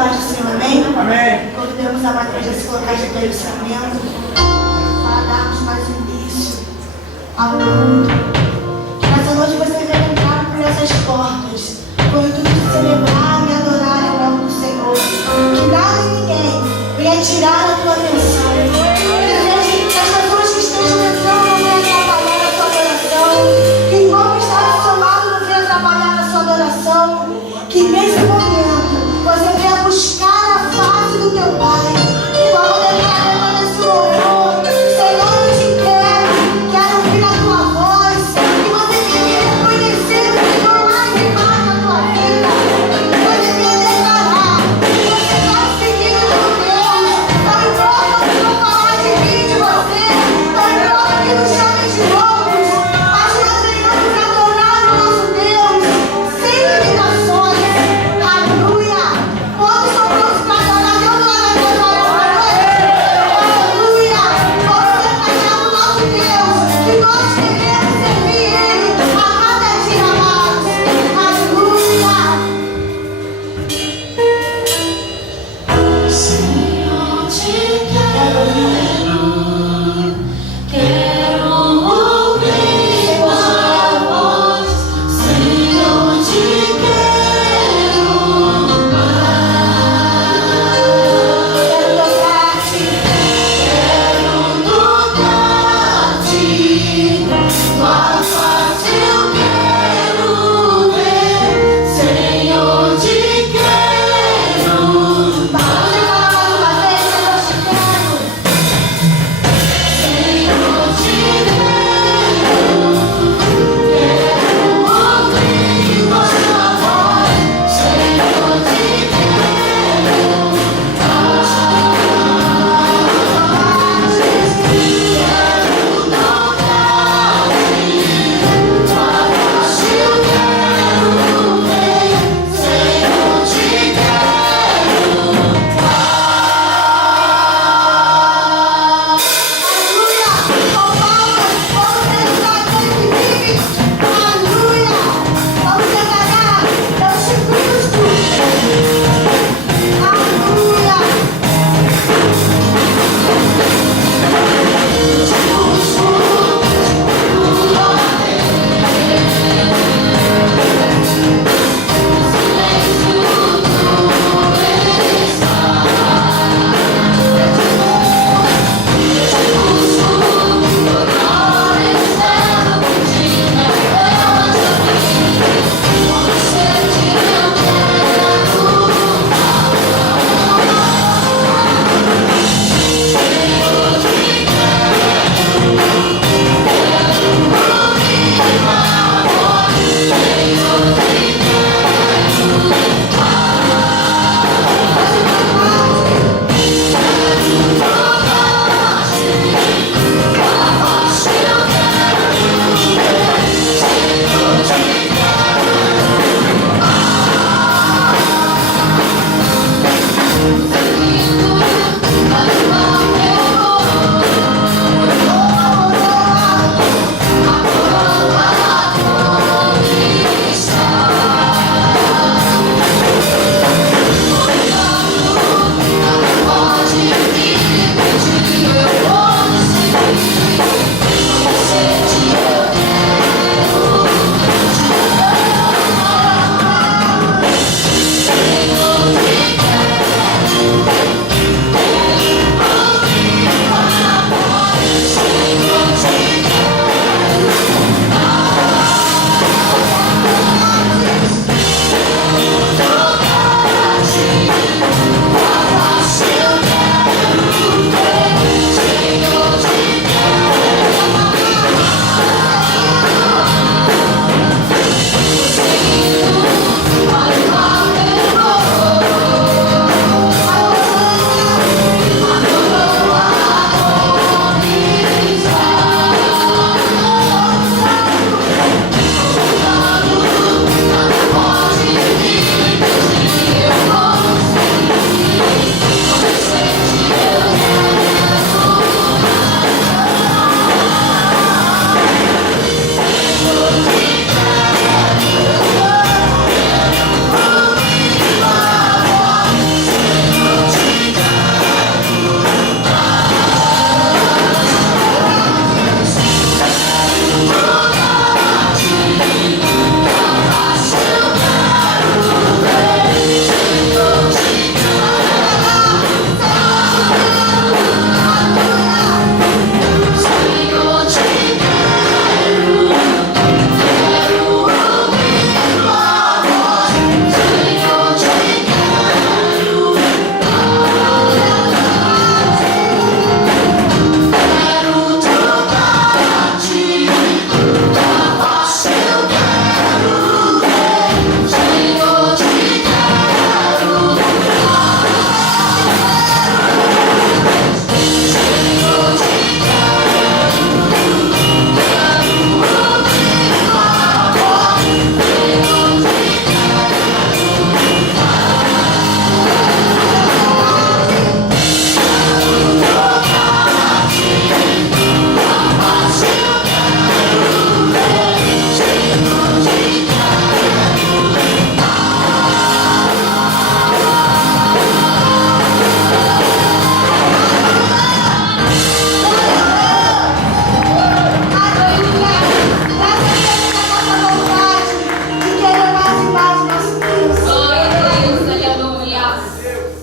paz do Senhor, amém? Amém. Convidamos a Matheus a se colocar de pé no pensamento para darmos mais início ao culto. Que nessa noite você venha entrar por essas portas, com o intuito de celebrar e adorar o nome do Senhor. Que nada e ninguém venha tirar a tua atenção. Que as pessoas que estejam entrando não venham atrapalhar a sua adoração. Que o irmão que está ao seu lado não venha atrapalhar a sua adoração. Que nesse momento você venha buscar a face do teu Pai. Para poder ficar nesse louvor. Senhor, eu te quero ouvir a tua voz. Que você venha reconhecer o Senhor mais e mais na tua vida.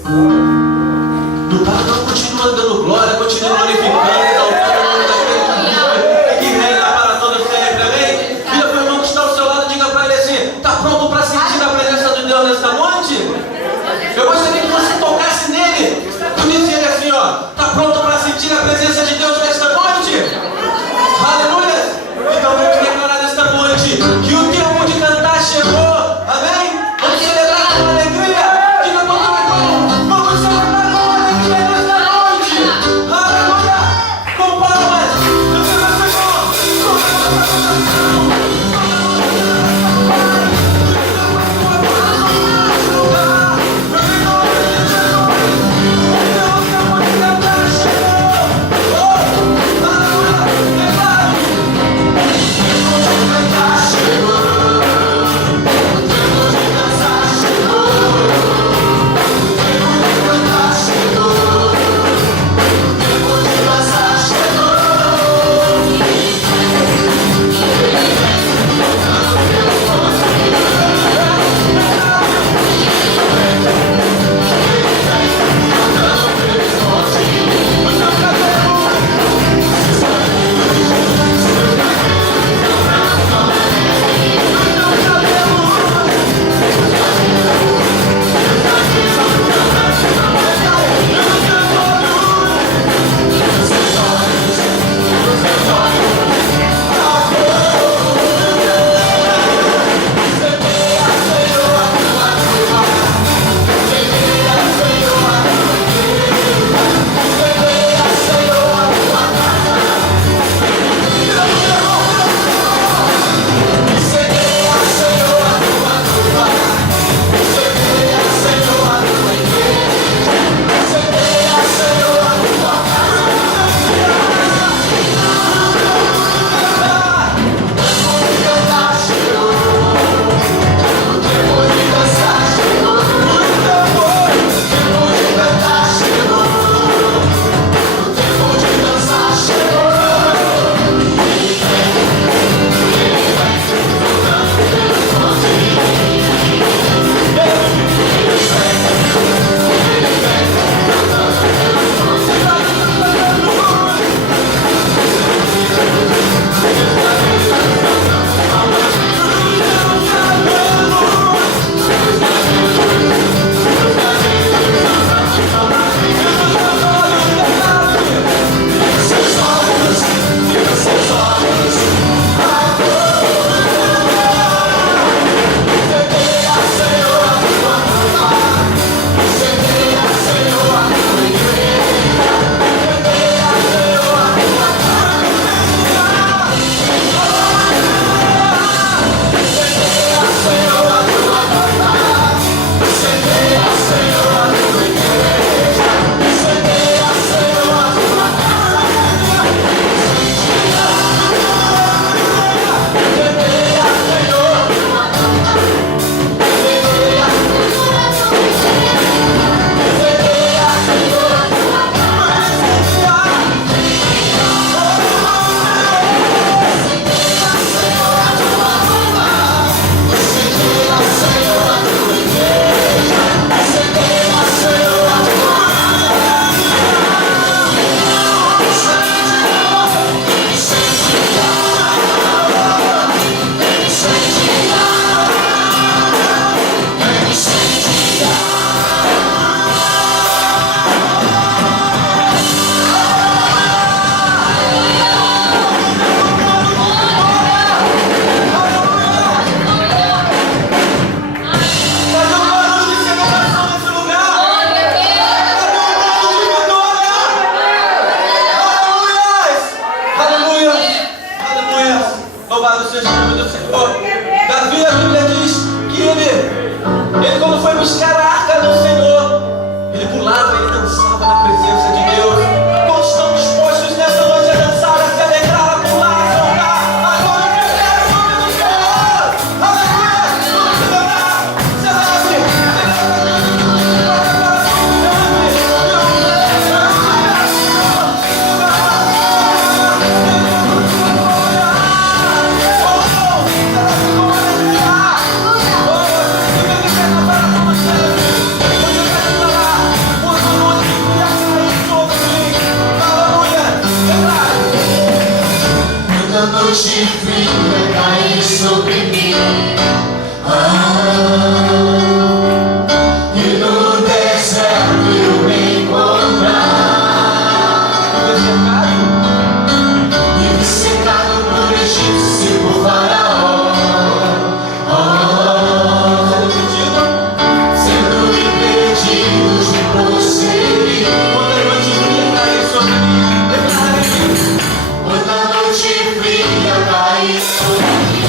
Meu pai não continua dando glória, continua glorificando, exaltando, que reina para todo sempre, amém? Vira para o irmão que está ao seu lado, diga para ele assim: está pronto para sentir a presença de Deus nesta noite? Eu gostaria que você tocasse nele e disse ele assim: ó, está pronto para sentir a presença de Deus nesta noite? Aleluia! Então vamos declarar nesta noite que o tempo de cantar chegou, amém? Vamos celebrar com alegria. Diga para o teu irmão: vamos celebrar com alegria nesta noite. Aleluia! Com palmas. Deus noite fria cair sobre mim. E no deserto eu me encontrar. E me cercado por egípcio e por Faraó. Sendo impedidos de prosseguir. Quando a noite fria cair sobre mim. Quando a noite fria cair sobre mim.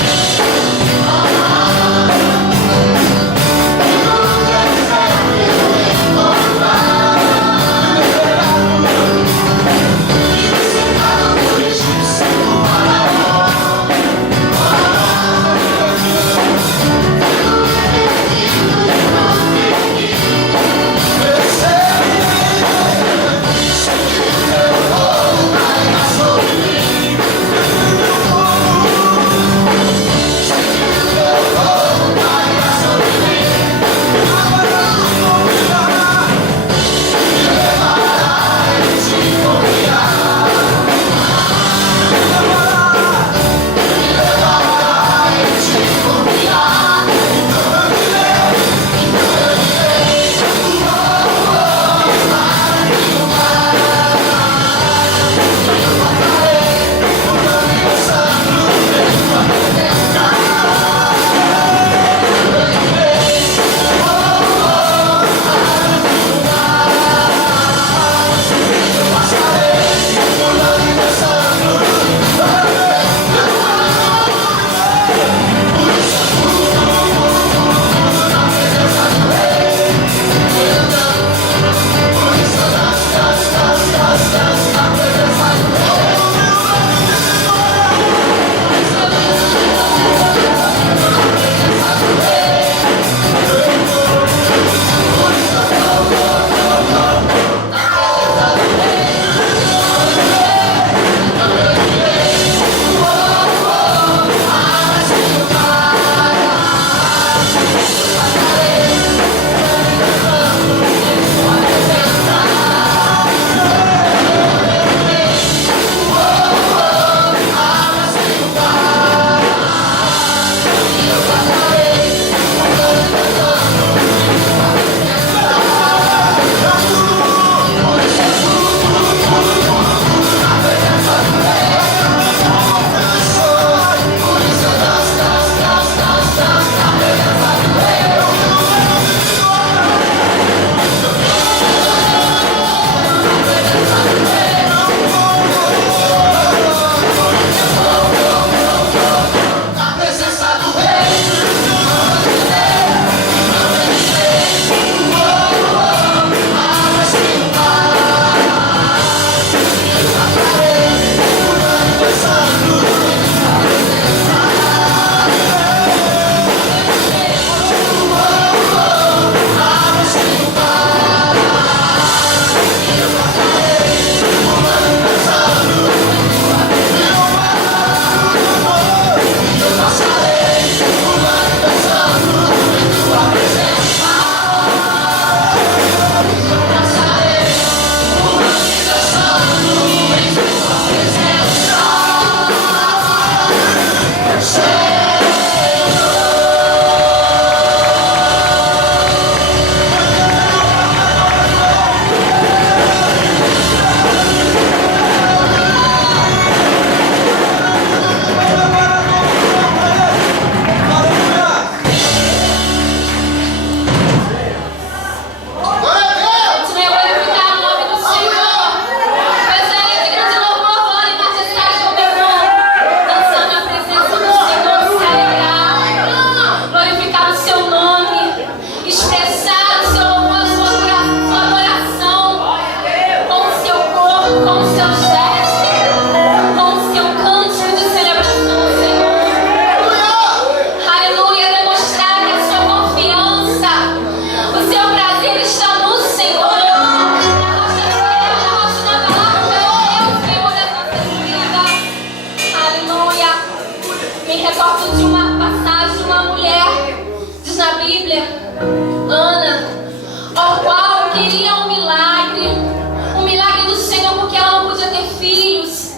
Um milagre do Senhor, porque ela não podia ter filhos,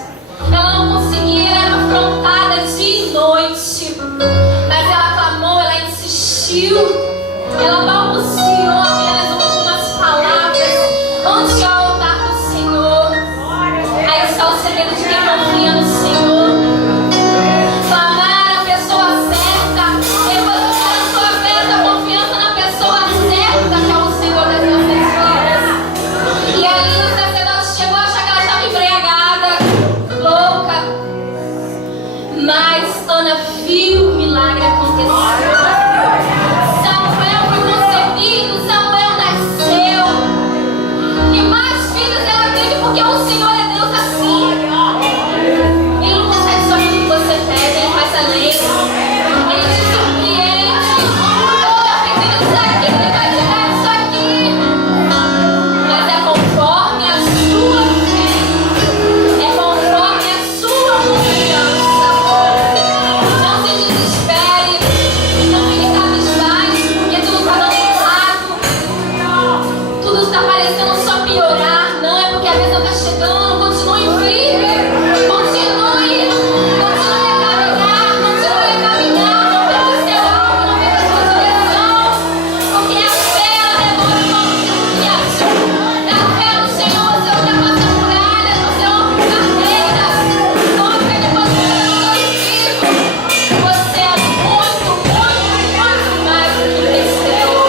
ela não conseguia afrontar Ela balbuciou apenas algumas palavras antes de voltar para o Senhor. Aí está o segredo de quem confia no Senhor. Clamar a pessoa certa, depositar a sua fé, a confiança na pessoa certa, que é o Senhor das nossas vidas. E aí o sacerdote chegou a achar que ela estava embriagada, louca. Mas Ana viu o milagre acontecer. Samuel foi concebido, Samuel nasceu. E mais filhos ela teve porque o Senhor é Deus assim. Ele não consegue só aquilo que você pede, ele faz além. Ele te surpreende. Eu estou pedindo isso aqui, ele vai te dar isso aqui. Mas é conforme a sua fé. É conforme a sua confiança. Não se desespere. Não fique cabisbaixo, porque tudo está dando errado. Tudo está parecendo só piorar. Não, é porque a bênção está chegando. Continue firme. Continue a caminhar. Continue a caminhar. Não perca o seu alvo, não perca a sua direção. Porque a fé, ela demora um pouco dias. Na fé no Senhor, você ultrapassa muralhas, você rompe barreiras. Não acredite, você é vivo. Você é muito, muito mais do que vencedor.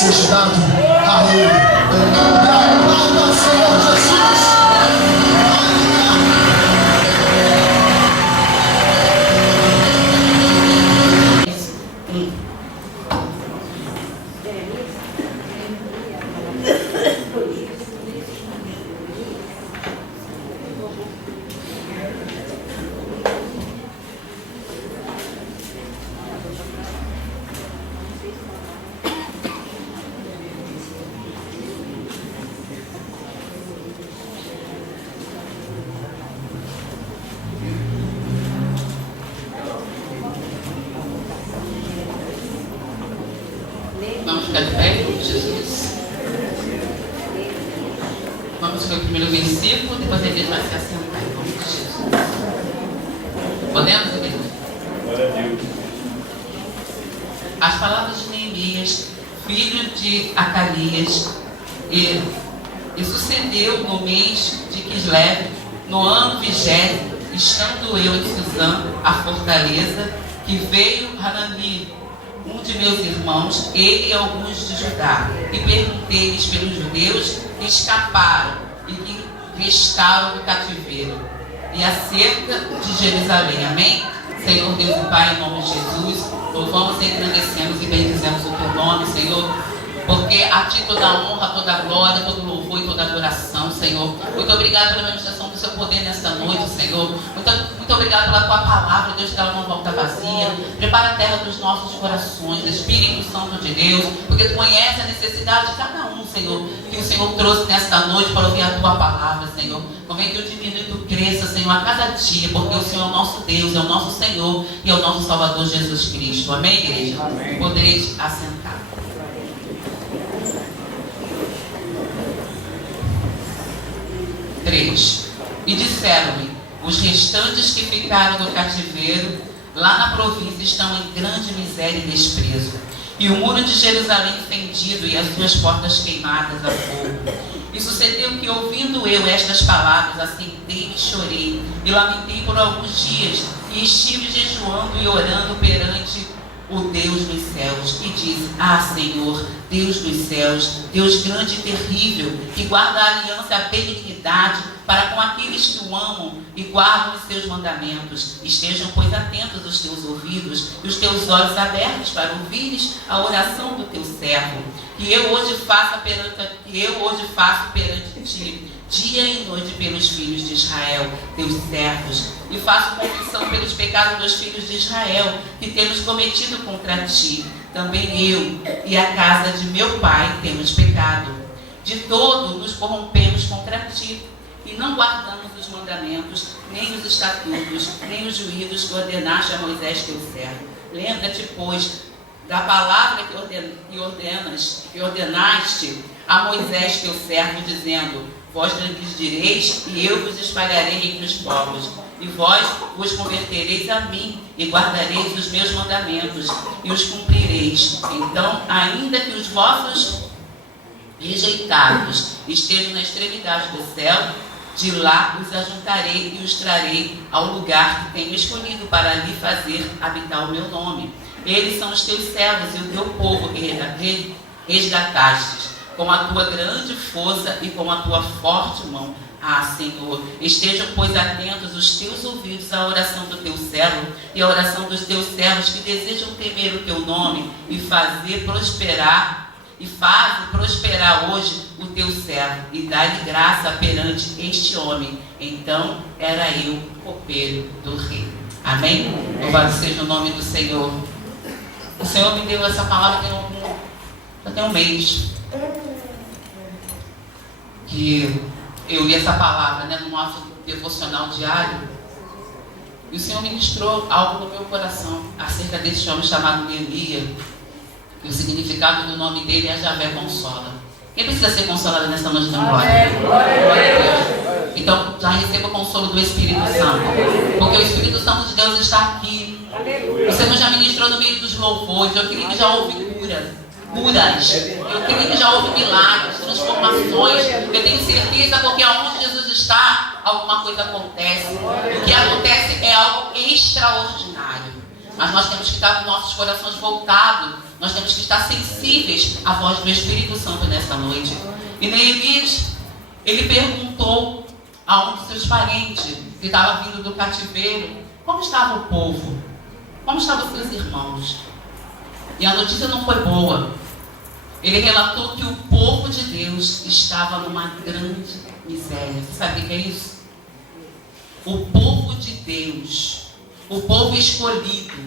seja dado a Ele. Aplauda ao Senhor Jesus. Vamos ficar de pé, Jesus. Vamos ver o primeiro versículo, depois a igreja vai se assentar em nome de Jesus. Podemos, igreja? Glória a Deus. As palavras de Neemias, filho de Acalias, e sucedeu no mês de Quislev, no ano 20º, estando eu em Suzã, a fortaleza, que veio Hanani, um de meus irmãos, ele e alguns de Judá, e perguntei-lhes pelos judeus que escaparam e que restaram do cativeiro, e acerca de Jerusalém. Amém? Senhor Deus e Pai, em nome de Jesus, louvamos e engrandecemos e bendizemos o Teu nome, Senhor, porque a Ti toda a honra, toda a glória, todo o louvor e toda a adoração, Senhor. Muito obrigado pela manifestação do Seu poder nesta noite, Senhor. Muito obrigado pela Tua palavra, Deus, que ela não volta vazia. Prepara a terra dos nossos corações, Espírito Santo de Deus, porque Tu conhece a necessidade de cada um, Senhor, que o Senhor trouxe nesta noite para ouvir a Tua palavra, Senhor. Convém que o diminua e Tu cresça, Senhor, a cada dia, porque o Senhor é o nosso Deus, é o nosso Senhor e é o nosso Salvador Jesus Cristo. Amém, igreja? Amém. Podereis assentar. E disseram-me: os restantes que ficaram do cativeiro lá na província estão em grande miséria e desprezo, e o muro de Jerusalém fendido e as suas portas queimadas a fogo. E sucedeu que, ouvindo eu estas palavras, assentei-me e chorei, e lamentei por alguns dias, e estive jejuando e orando perante o Deus dos céus, e disse: ah, Senhor, Deus dos céus, Deus grande e terrível, que guarda a aliança e a benignidade para com aqueles que o amam e guardam os seus mandamentos. Estejam, pois, atentos os teus ouvidos e os teus olhos abertos para ouvires a oração do teu servo, que eu hoje faço perante ti, dia e noite, pelos filhos de Israel, teus servos, e faço confissão pelos pecados dos filhos de Israel, que temos cometido contra ti. Também eu e a casa de meu pai temos pecado. De todo nos corrompemos contra ti, e não guardamos os mandamentos, nem os estatutos, nem os juízos que ordenaste a Moisés teu servo. Lembra-te, pois, da palavra que ordenaste a Moisés teu servo, dizendo: vós lhes direis, e eu vos espalharei entre os povos, e vós vos convertereis a mim, e guardareis os meus mandamentos, e os cumprireis. Então, ainda que os vossos rejeitados estejam na extremidade do céu, de lá os ajuntarei e os trarei ao lugar que tenho escolhido para ali fazer habitar o meu nome. Eles são os teus servos e o teu povo que resgatastes com a tua grande força e com a tua forte mão. Ah, Senhor, estejam, pois, atentos os teus ouvidos à oração do teu servo e à oração dos teus servos que desejam temer o teu nome e faze prosperar hoje o teu servo, e dá-lhe graça perante este homem. Então era eu copeiro do rei. Amém? Louvado seja o nome do Senhor. O Senhor me deu essa palavra tem um mês que eu li essa palavra, no nosso devocional diário, e o Senhor ministrou algo no meu coração acerca desse homem chamado Neemias. E o significado do nome dele é Javé Consola. Quem precisa ser consolado nessa noite da glória? Glória a Deus. Então já receba o consolo do Espírito Santo, porque o Espírito Santo de Deus está aqui. O Senhor já ministrou no meio dos louvores. Eu creio que já houve curas. Eu creio que já houve milagres, transformações. Eu tenho certeza, porque aonde Jesus está, alguma coisa acontece. O que acontece é algo extraordinário. Mas nós temos que estar com nossos corações voltados. Nós temos que estar sensíveis à voz do Espírito Santo nessa noite. E Neemias, ele perguntou a um dos seus parentes, que estava vindo do cativeiro, como estava o povo? Como estavam os seus irmãos? E a notícia não foi boa. Ele relatou que o povo de Deus estava numa grande miséria. Você sabe o que é isso? O povo de Deus, o povo escolhido,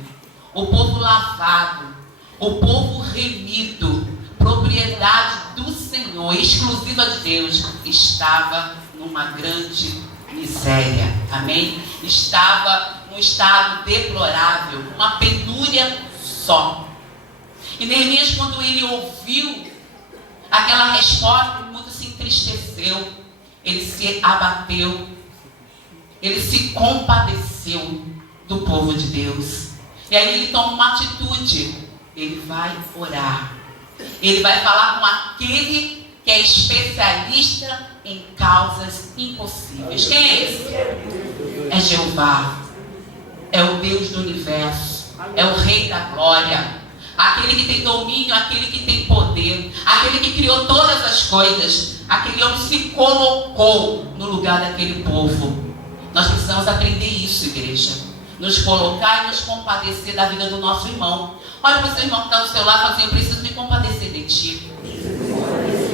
o povo lavado, o povo remido, propriedade do Senhor, exclusiva de Deus, estava numa grande miséria. Amém? Estava num estado deplorável, uma penúria só. E Neemias, quando ele ouviu aquela resposta, muito se entristeceu, ele se abateu, ele se compadeceu do povo de Deus. E aí ele toma uma atitude, ele vai orar, ele vai falar com aquele que é especialista em causas impossíveis. Quem é esse? É Jeová, é o Deus do universo, é o Rei da glória, aquele que tem domínio, aquele que tem poder, aquele que criou todas as coisas. Aquele homem se colocou no lugar daquele povo. Nós precisamos aprender isso, igreja. Nos colocar e nos compadecer da vida do nosso irmão. Olha para o seu irmão que está do seu lado e fala assim: eu preciso me compadecer de ti.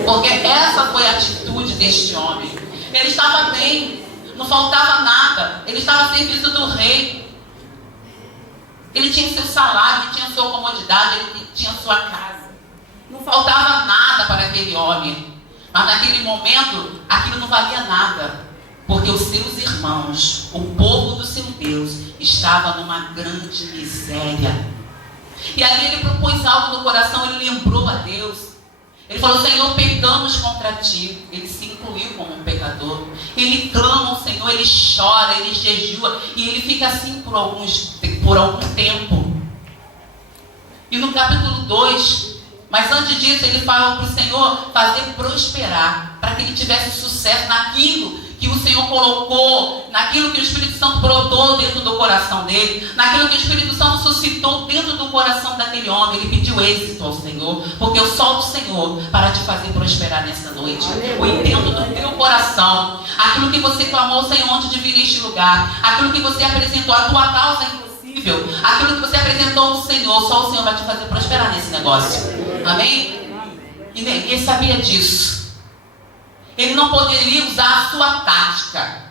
Porque essa foi a atitude deste homem. Ele estava bem, não faltava nada. Ele estava a serviço do rei. Ele tinha seu salário, ele tinha sua comodidade, ele tinha sua casa. Não faltava nada para aquele homem. Mas naquele momento, aquilo não valia nada. Porque os seus irmãos, o povo do seu Deus, estava numa grande miséria. E aí ele propôs algo no coração, ele lembrou a Deus. Ele falou: Senhor, pecamos contra ti. Ele se incluiu como um pecador. Ele clama ao Senhor, ele chora, ele jejua. E ele fica assim por algum tempo. E no capítulo 2, mas antes disso, ele fala para o Senhor fazer prosperar, para que ele tivesse sucesso naquilo que o Senhor colocou, naquilo que o Espírito Santo brotou dentro do coração dele, naquilo que o Espírito Santo suscitou dentro do coração daquele homem. Ele pediu êxito ao Senhor, porque eu sou do Senhor para te fazer prosperar nessa noite. O intento do teu coração, aquilo que você clamou, Senhor, antes de vir neste lugar, aquilo que você apresentou, a tua causa impossível, aquilo que você apresentou ao Senhor, só o Senhor vai te fazer prosperar nesse negócio. Amém? E ninguém sabia disso. Ele não poderia usar a sua tática.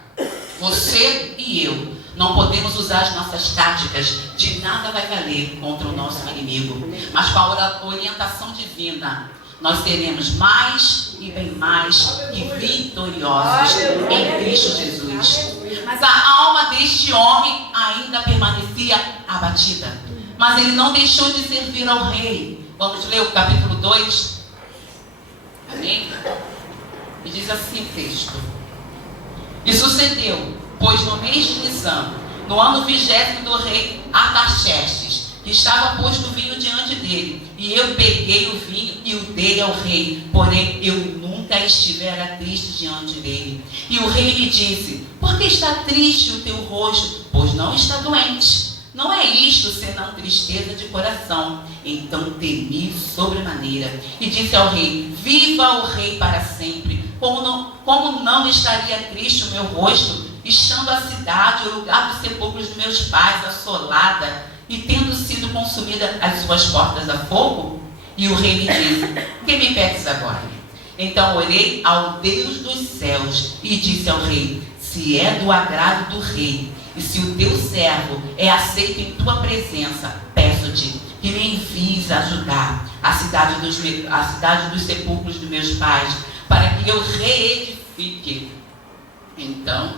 Você e eu não podemos usar as nossas táticas. De nada vai valer contra o nosso inimigo. Mas com a orientação divina, nós seremos mais e bem mais que vitoriosos em Cristo Jesus. Mas a alma deste homem ainda permanecia abatida. Mas ele não deixou de servir ao rei. Vamos ler o capítulo 2. Amém? E diz assim o texto: e sucedeu, pois no mês de Nisan, no ano 20º do rei Artaxerxes, que estava posto vinho diante dele, e eu peguei o vinho e o dei ao rei, porém eu nunca estivera triste diante dele. E o rei lhe disse: por que está triste o teu rosto? Pois não está doente. Não é isto senão tristeza de coração. Então temi sobremaneira e disse ao rei: viva o rei para sempre. Como não estaria triste o meu rosto, estando a cidade, o lugar dos sepulcros dos meus pais, assolada, e tendo sido consumida as suas portas a fogo? E o rei me disse: que me pedes agora? Então orei ao Deus dos céus e disse ao rei: se é do agrado do rei, e se o teu servo é aceito em tua presença, peço-te que me envies a Judá, a cidade dos sepulcros dos meus pais, para que eu reedifique. Então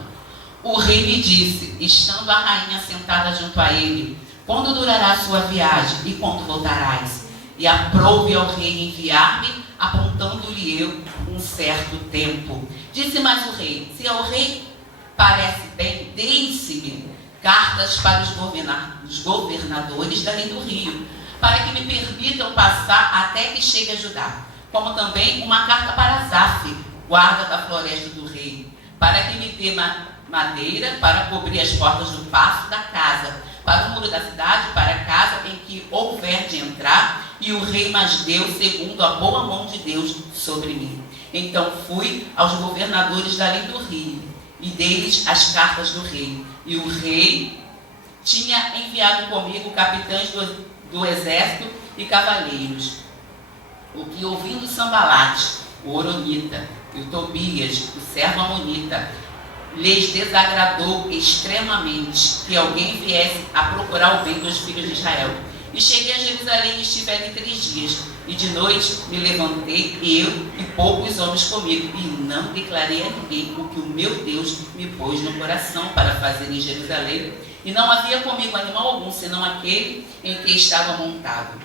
o rei me disse, estando a rainha sentada junto a ele: quando durará a sua viagem e quando voltarás? E aprouve ao rei enviar-me, apontando-lhe eu um certo tempo. Disse mais o rei: se ao rei parece bem, deem-se-me cartas para os governadores dali do rio, para que me permitam passar até que chegue a Judá, como também uma carta para Asaf, guarda da floresta do rei, para que me dê madeira para cobrir as portas do passo da casa, para o muro da cidade, para a casa em que houver de entrar, e o rei mas deu segundo a boa mão de Deus sobre mim. Então fui aos governadores dali do rio, e dei-lhes as cartas do rei. E o rei tinha enviado comigo capitães do exército e cavaleiros. O que ouvindo Sambalate, o Horonita, e o Tobias, o servo amonita, lhes desagradou extremamente que alguém viesse a procurar o bem dos filhos de Israel. E cheguei a Jerusalém e estive ali 3 dias. E de noite me levantei, eu e poucos homens comigo, e não declarei a ninguém o que o meu Deus me pôs no coração para fazer em Jerusalém. E não havia comigo animal algum, senão aquele em que estava montado.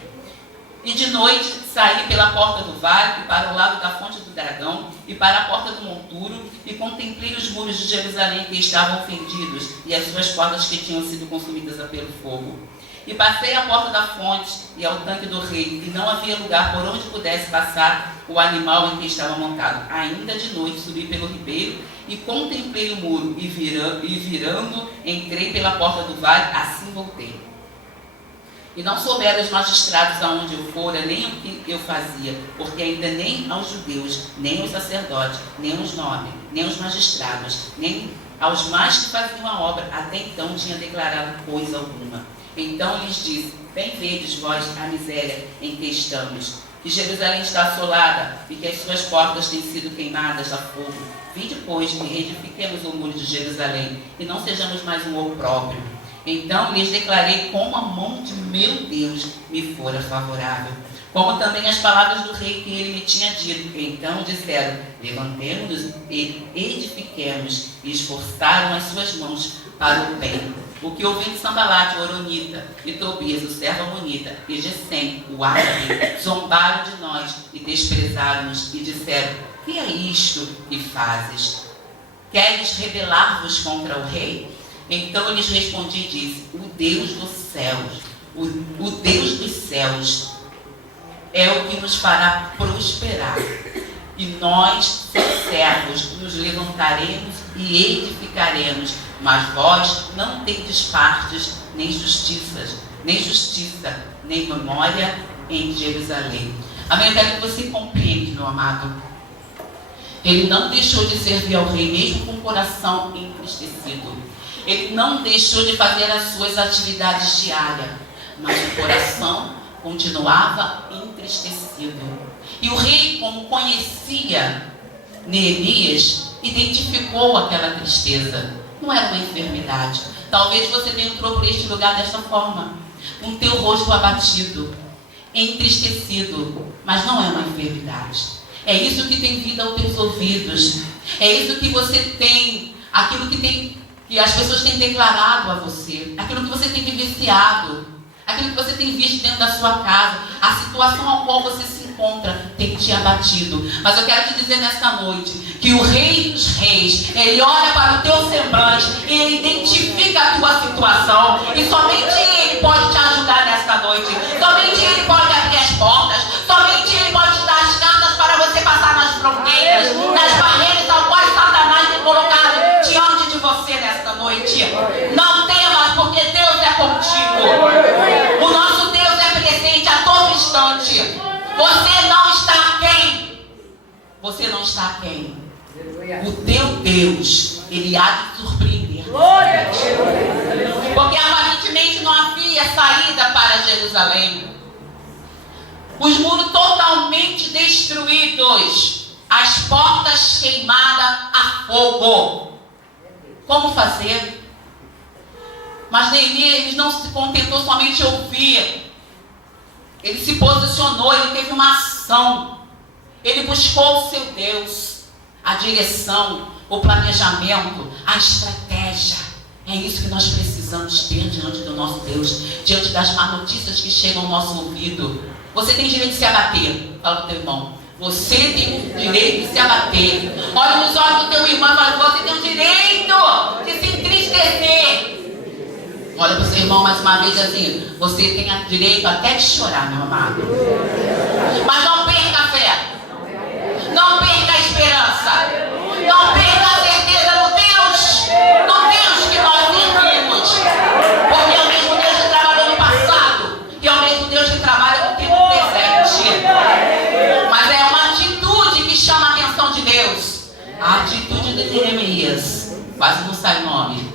E de noite saí pela porta do vale, e para o lado da fonte do dragão, e para a porta do monturo, e contemplei os muros de Jerusalém que estavam fendidos, e as suas portas que tinham sido consumidas pelo fogo. E passei à porta da fonte e ao tanque do rei, e não havia lugar por onde pudesse passar o animal em que estava montado. Ainda de noite subi pelo ribeiro e contemplei o muro, e virando, entrei pela porta do vale, assim voltei. E não souberam os magistrados aonde eu fora, nem o que eu fazia, porque ainda nem aos judeus, nem aos sacerdotes, nem aos nobres, nem aos magistrados, nem aos mais que faziam a obra, até então tinha declarado coisa alguma. Então lhes disse: bem vedes vós a miséria em que estamos, que Jerusalém está assolada e que as suas portas têm sido queimadas a fogo. Vinde, pois, e reedifiquemos o muro de Jerusalém, e não sejamos mais um opróbrio. Então lhes declarei como a mão de meu Deus me fora favorável, como também as palavras do rei que ele me tinha dito. Então disseram: levantemo-nos e edifiquemos, e esforçaram as suas mãos para o bem. O que ouvindo Sambalate, o Horonita, e Tobias, o servo amonita, e Gesem, o árabe, zombaram de nós e desprezaram-nos, e disseram: que é isto que fazes? Queres rebelar-vos contra o rei? Então eu lhes respondi e disse: o Deus dos céus, o Deus dos céus é o que nos fará prosperar. E nós, seus servos, nos levantaremos e edificaremos. Mas vós não tendes partes, nem justiça, nem memória em Jerusalém. Amém? Eu quero que você compreenda, meu amado. Ele não deixou de servir ao rei, mesmo com o coração entristecido. Ele não deixou de fazer as suas atividades diárias, mas o coração continuava entristecido. E o rei, como conhecia Neemias, identificou aquela tristeza. Não era uma enfermidade. Talvez você entrou por este lugar desta forma, com teu rosto abatido, entristecido, mas não é uma enfermidade. É isso que tem vindo aos teus ouvidos. É isso que você tem, aquilo que as pessoas têm declarado a você, aquilo que você tem vivenciado, aquilo que você tem visto dentro da sua casa, a situação ao qual você se encontra tem te abatido. Mas eu quero te dizer nesta noite que o Rei dos Reis, ele olha para o teu semblante e ele identifica a tua situação, e somente ele pode te ajudar nesta noite. Somente ele pode abrir as portas, somente ele pode te dar as cartas para você passar nas fronteiras, nas barreiras ao qual Satanás tem colocado diante de você nesta noite. Não temas, porque Deus é contigo. O nosso Deus é presente a todo instante. Você não está aquém. Você não está aquém. O teu Deus, ele há de surpreender. Porque aparentemente não havia saída para Jerusalém. Os muros totalmente destruídos, as portas queimadas a fogo. Como fazer? Mas Neemias não se contentou somente em ouvir. Ele se posicionou, ele teve uma ação. Ele buscou o seu Deus, a direção, o planejamento, a estratégia. É isso que nós precisamos ter diante do nosso Deus, diante das más notícias que chegam ao nosso ouvido. Você tem direito de se abater. Fala para o teu irmão: você tem o direito de se abater. Olha nos olhos do teu irmão e fala: você tem o direito de se entristecer. Olha para o seu irmão mais uma vez assim: você tem o direito até de chorar, meu amado. Mas não perca a fé. Não perca a esperança. Não perca a certeza no Deus que nós servimos. Porque ao mesmo atitude de Neemias, quase não sai o nome.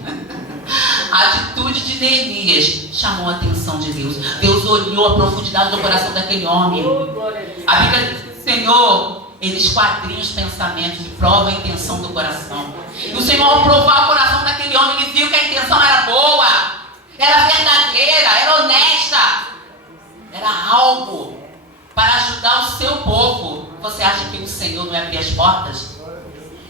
A atitude de Neemias chamou a atenção de Deus. Deus olhou a profundidade do coração daquele homem. A Bíblia diz: Senhor, Ele esquadrinha os pensamentos e prova a intenção do coração. E o Senhor, ao provar o coração daquele homem, ele viu que a intenção era boa, era verdadeira, era honesta, era algo para ajudar o seu povo. Você acha que o Senhor não ia abrir as portas?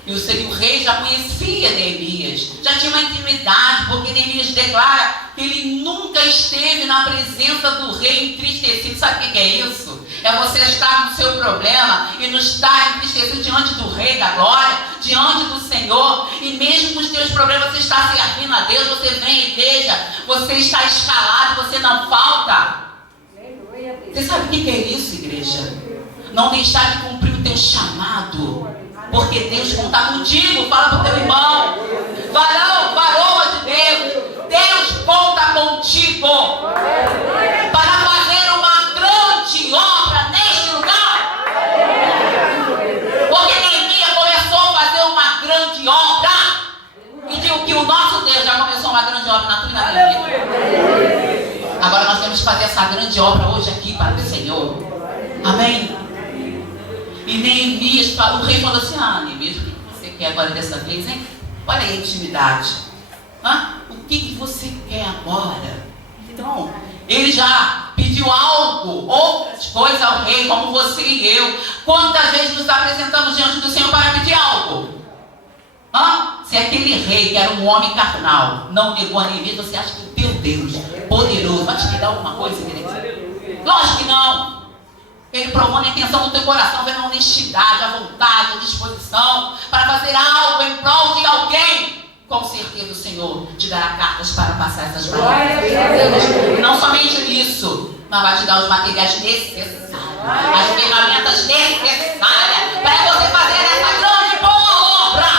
E o rei já conhecia Neemias, já tinha uma intimidade, porque Neemias declara que ele nunca esteve na presença do rei entristecido. Sabe o que é isso? É você estar no seu problema e não estar entristecido diante do Rei da Glória, diante do Senhor, e mesmo com os teus problemas você está servindo a Deus, você vem à igreja, você está escalado, você não falta. Você sabe o que é isso, igreja? Não deixar de cumprir o teu chamado, porque Deus conta contigo. Fala para o teu irmão, varão, varoa de Deus, Deus conta contigo para fazer uma grande obra neste lugar. Porque Neemias começou a fazer uma grande obra, e digo que o nosso Deus já começou uma grande obra na tua e na minha vida. Agora nós temos que fazer essa grande obra hoje aqui para o Senhor. Amém? E Neemias, o rei falou assim: Neemias, o que você quer agora dessa vez, hein? Olha aí a intimidade. O que você quer agora? Então, ele já pediu algo, outras coisas ao rei, como você e eu. Quantas vezes nos apresentamos diante do Senhor para pedir algo? Se aquele rei, que era um homem carnal, não negou a Neemias, você acha que o teu Deus poderoso vai te dar alguma coisa, querido? Lógico que não. Ele provou na intenção do teu coração, vendo a honestidade, a vontade, a disposição para fazer algo em prol de alguém. Com certeza o Senhor te dará cartas para passar essas barreiras. E não somente isso, mas vai te dar os materiais necessários, as ferramentas necessárias para você fazer essa grande boa obra.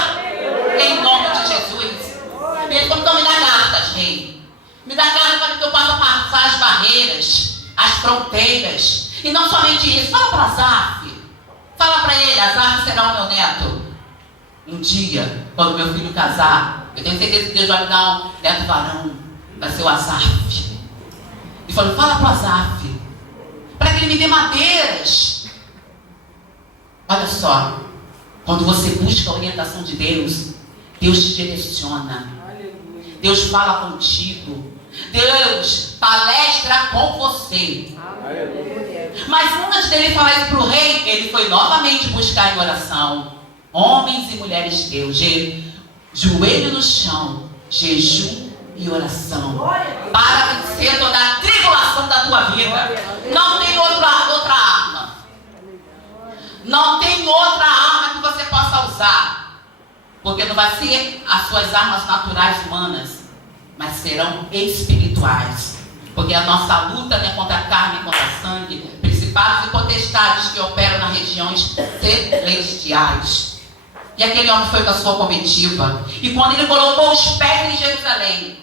Em nome de Jesus. Ele falou: então me dá cartas, rei. Me dá cartas para que eu possa passar as barreiras, as fronteiras. E não somente isso, fala para Asaf. Fala para ele: Asaf será o meu neto. Um dia, quando meu filho casar, eu tenho certeza que Deus vai me dar um neto varão. Vai ser o Asaf. E falou: fala para o Asaf, para que ele me dê madeiras. Olha só, quando você busca a orientação de Deus, Deus te direciona. Deus fala contigo. Deus palestra com você. Mas antes dele falar isso para o rei, ele foi novamente buscar em oração. Homens e mulheres de Deus, joelho no chão, jejum e oração, para vencer toda a tribulação da tua vida. Não tem outra arma. Não tem outra arma que você possa usar, porque não vai ser as suas armas naturais humanas, mas serão espirituais. Porque a nossa luta não é contra a carne e contra a sangue, principados e potestades que operam nas regiões celestiais. E aquele homem foi com a sua comitiva. E quando ele colocou os pés em Jerusalém,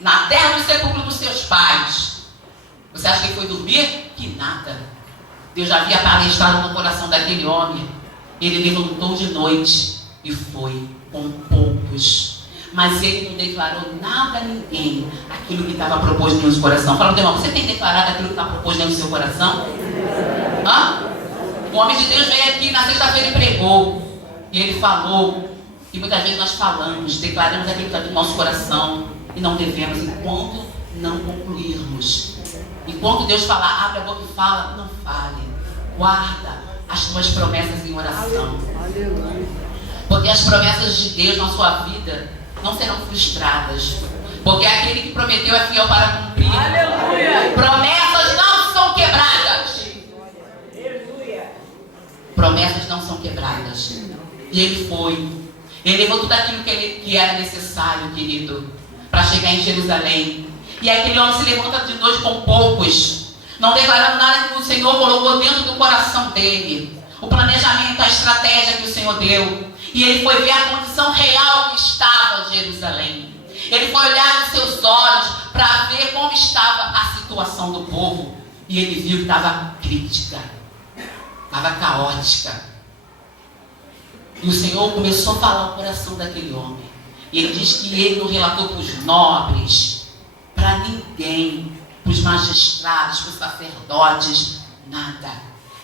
na terra do sepulcro dos seus pais, você acha que ele foi dormir? Que nada. Deus já havia palestrado no coração daquele homem. Ele levantou de noite e foi com poucos. Mas ele não declarou nada a ninguém aquilo que estava proposto no seu coração. Fala, meu irmão, você tem declarado aquilo que está proposto no seu coração? O homem de Deus veio aqui na sexta-feira e pregou. E ele falou. E muitas vezes nós falamos, declaramos aquilo que está no nosso coração. E não devemos, enquanto não concluirmos. Enquanto Deus falar, abre a boca e fala, não fale. Guarda as tuas promessas em oração. Porque as promessas de Deus na sua vida não serão frustradas, porque aquele que prometeu é fiel para cumprir. Aleluia. Promessas não são quebradas. Aleluia. Promessas não são quebradas. E ele foi. Ele levou tudo aquilo que era necessário, querido, para chegar em Jerusalém. E aquele homem se levanta de noite com poucos, não declarando nada que o Senhor colocou dentro do coração dele. O planejamento, a estratégia que o Senhor deu. E ele foi ver a condição real que estava Jerusalém. Ele foi olhar nos seus olhos para ver como estava a situação do povo. E ele viu que estava crítica, estava caótica. E o Senhor começou a falar o coração daquele homem. E ele diz que ele não relatou para os nobres, para ninguém, para os magistrados, para os sacerdotes, nada.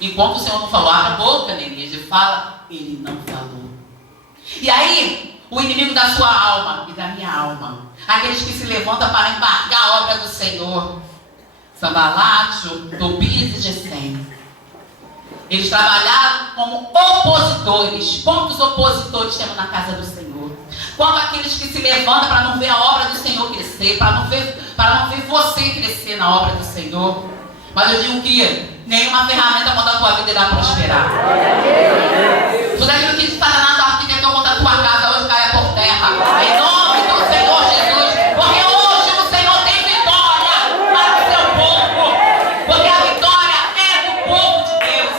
Enquanto o Senhor não falou, abre a boca, Neemias, e fala, ele não falou. E aí, o inimigo da sua alma e da minha alma, aqueles que se levantam para embargar a obra do Senhor, Sanbalate, Tobias e Gesem, eles trabalharam como opositores. Quantos opositores temos na casa do Senhor? Quanto aqueles que se levantam para não ver a obra do Senhor crescer, para não ver você crescer na obra do Senhor. Mas eu digo que nenhuma ferramenta contra a tua vida irá prosperar. Tudo aquilo que Satanás arquitetou contra a tua casa hoje caia por terra. Em nome do Senhor Jesus. Porque hoje o Senhor tem vitória para o seu povo. Porque a vitória é do povo de Deus.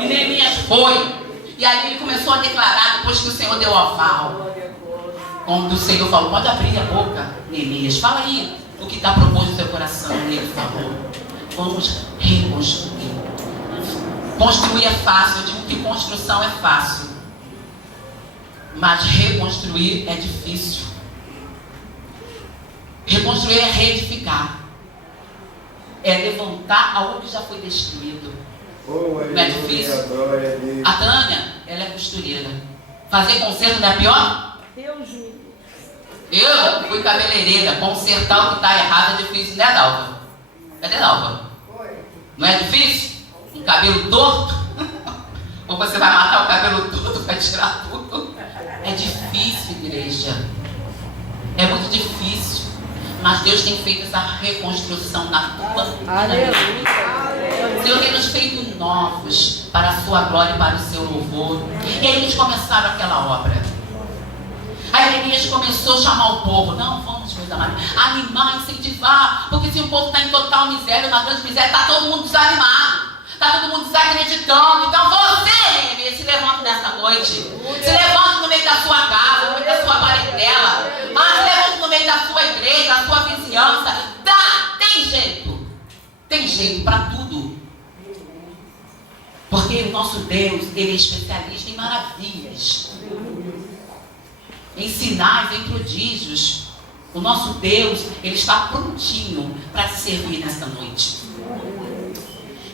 E Neemias foi. E aí ele começou a declarar, depois que o Senhor deu o aval. Quando o Senhor falou, pode abrir a boca, Neemias, fala aí o que está proposto no seu coração. E ele falou, vamos reconstruir. Construir é fácil, eu digo que construção é fácil. Mas reconstruir é difícil. Reconstruir é reedificar. É levantar algo que já foi destruído. Não é difícil? A Tânia, ela é costureira. Fazer conserto não é pior? Eu fui cabeleireira. Consertar o que está errado é difícil, né, Dalva? Cadê Dalva? Não é difícil? Um cabelo torto? Ou você vai matar o cabelo torto para tirar tudo? É difícil, igreja. É muito difícil. Mas Deus tem feito essa reconstrução na tua vida. Aleluia. Deus tem nos feito novos para a sua glória e para o seu louvor. E aí eles começaram aquela obra. Aí Neemias começou a chamar o povo. Não, vamos, meus amados, animar, incentivar. Porque se o povo está em total miséria, uma grande miséria, está todo mundo desanimado. Está todo mundo desacreditando. Então você, Neemias, se levanta nessa noite. Se levanta no meio da sua casa, no meio da sua parentela. Mas se levanta no meio da sua igreja, da sua vizinhança. Tem jeito. Tem jeito para tudo. Porque o nosso Deus, Ele é especialista em maravilhas. Em sinais, em prodígios. O nosso Deus, Ele está prontinho para te servir nesta noite.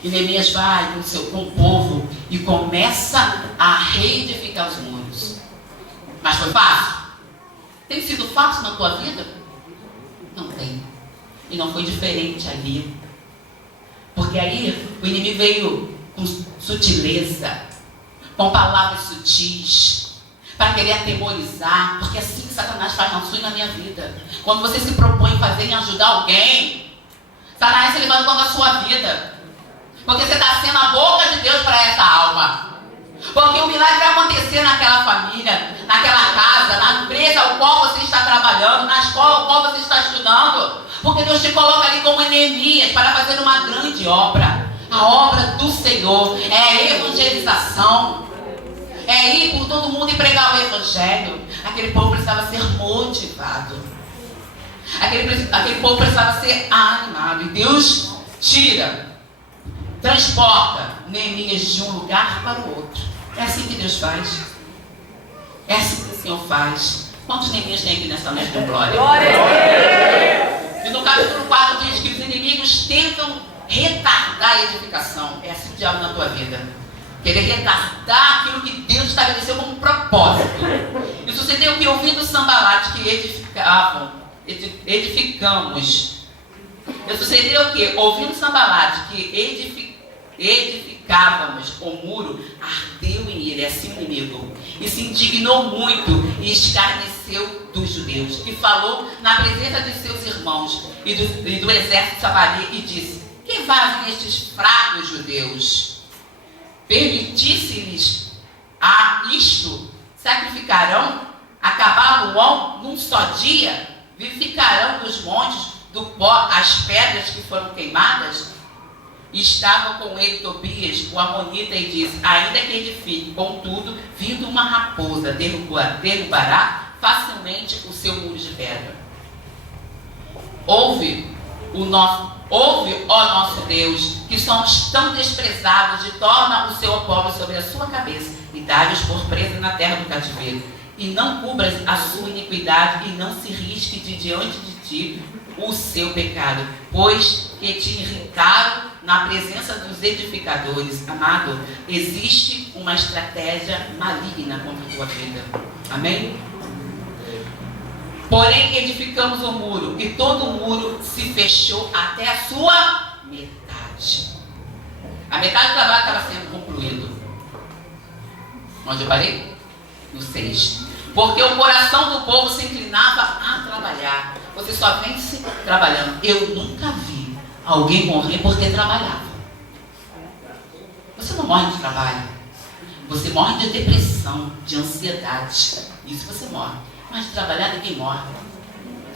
E Neemias vai com o povo e começa a reedificar os muros. Mas foi fácil? Tem sido fácil na tua vida? Não tem. E não foi diferente ali. Porque aí o inimigo veio com sutileza, com palavras sutis, para querer atemorizar, porque é assim que Satanás faz na sua e na minha vida. Quando você se propõe fazer em ajudar alguém, Satanás se levanta contra a sua vida. Porque você está sendo a boca de Deus para essa alma. Porque o milagre vai acontecer naquela família, naquela casa, na empresa ao qual você está trabalhando, na escola ao qual você está estudando. Porque Deus te coloca ali como Neemias para fazer uma grande obra. A obra do Senhor é a evangelização. É ir por todo mundo e pregar o evangelho. Aquele povo precisava ser motivado. Aquele povo precisava ser animado. E Deus transporta Neemias de um lugar para o outro. É assim que Deus faz. É assim que o Senhor faz. Quantos Neemias tem aqui nessa noite de glória? E no capítulo 4 diz que os inimigos tentam retardar a edificação. É assim que o diabo na tua vida. Querer retardar aquilo que Deus estabeleceu como propósito. E sucedeu que, ouvindo Sanbalate que edificamos. E sucedeu que, ouvindo Sanbalate que edificávamos o muro, ardeu em ele, assim o inimigo, e se indignou muito e escarneceu dos judeus, e falou na presença de seus irmãos e do exército de Samaria, e disse: que fazem estes fracos judeus? Permitisse-lhes a isto, sacrificarão, acabar-lo num só dia, vivificarão dos montes do pó as pedras que foram queimadas? E estava com ele Tobias, o amonita, e disse: ainda que edifique, contudo, vindo uma raposa, derrubará facilmente o seu muro de pedra. Ouve o nosso Ouve, ó nosso Deus, que somos tão desprezados, e torna o seu opróbrio sobre a sua cabeça, e dá-lhes por presa na terra do cativeiro. E não cubras a sua iniquidade, e não se risque de diante de ti o seu pecado, pois que te irritaram na presença dos edificadores. Amado, existe uma estratégia maligna contra a tua vida. Amém? Porém, edificamos o muro, e todo o muro se fechou até a sua metade. A metade do trabalho estava sendo concluído. Onde eu parei? No 6. Porque o coração do povo se inclinava a trabalhar. Você só vence trabalhando. Eu nunca vi alguém morrer porque trabalhava. Você não morre de trabalho. Você morre de depressão, de ansiedade. Isso você morre. Mas de trabalhar ninguém morre.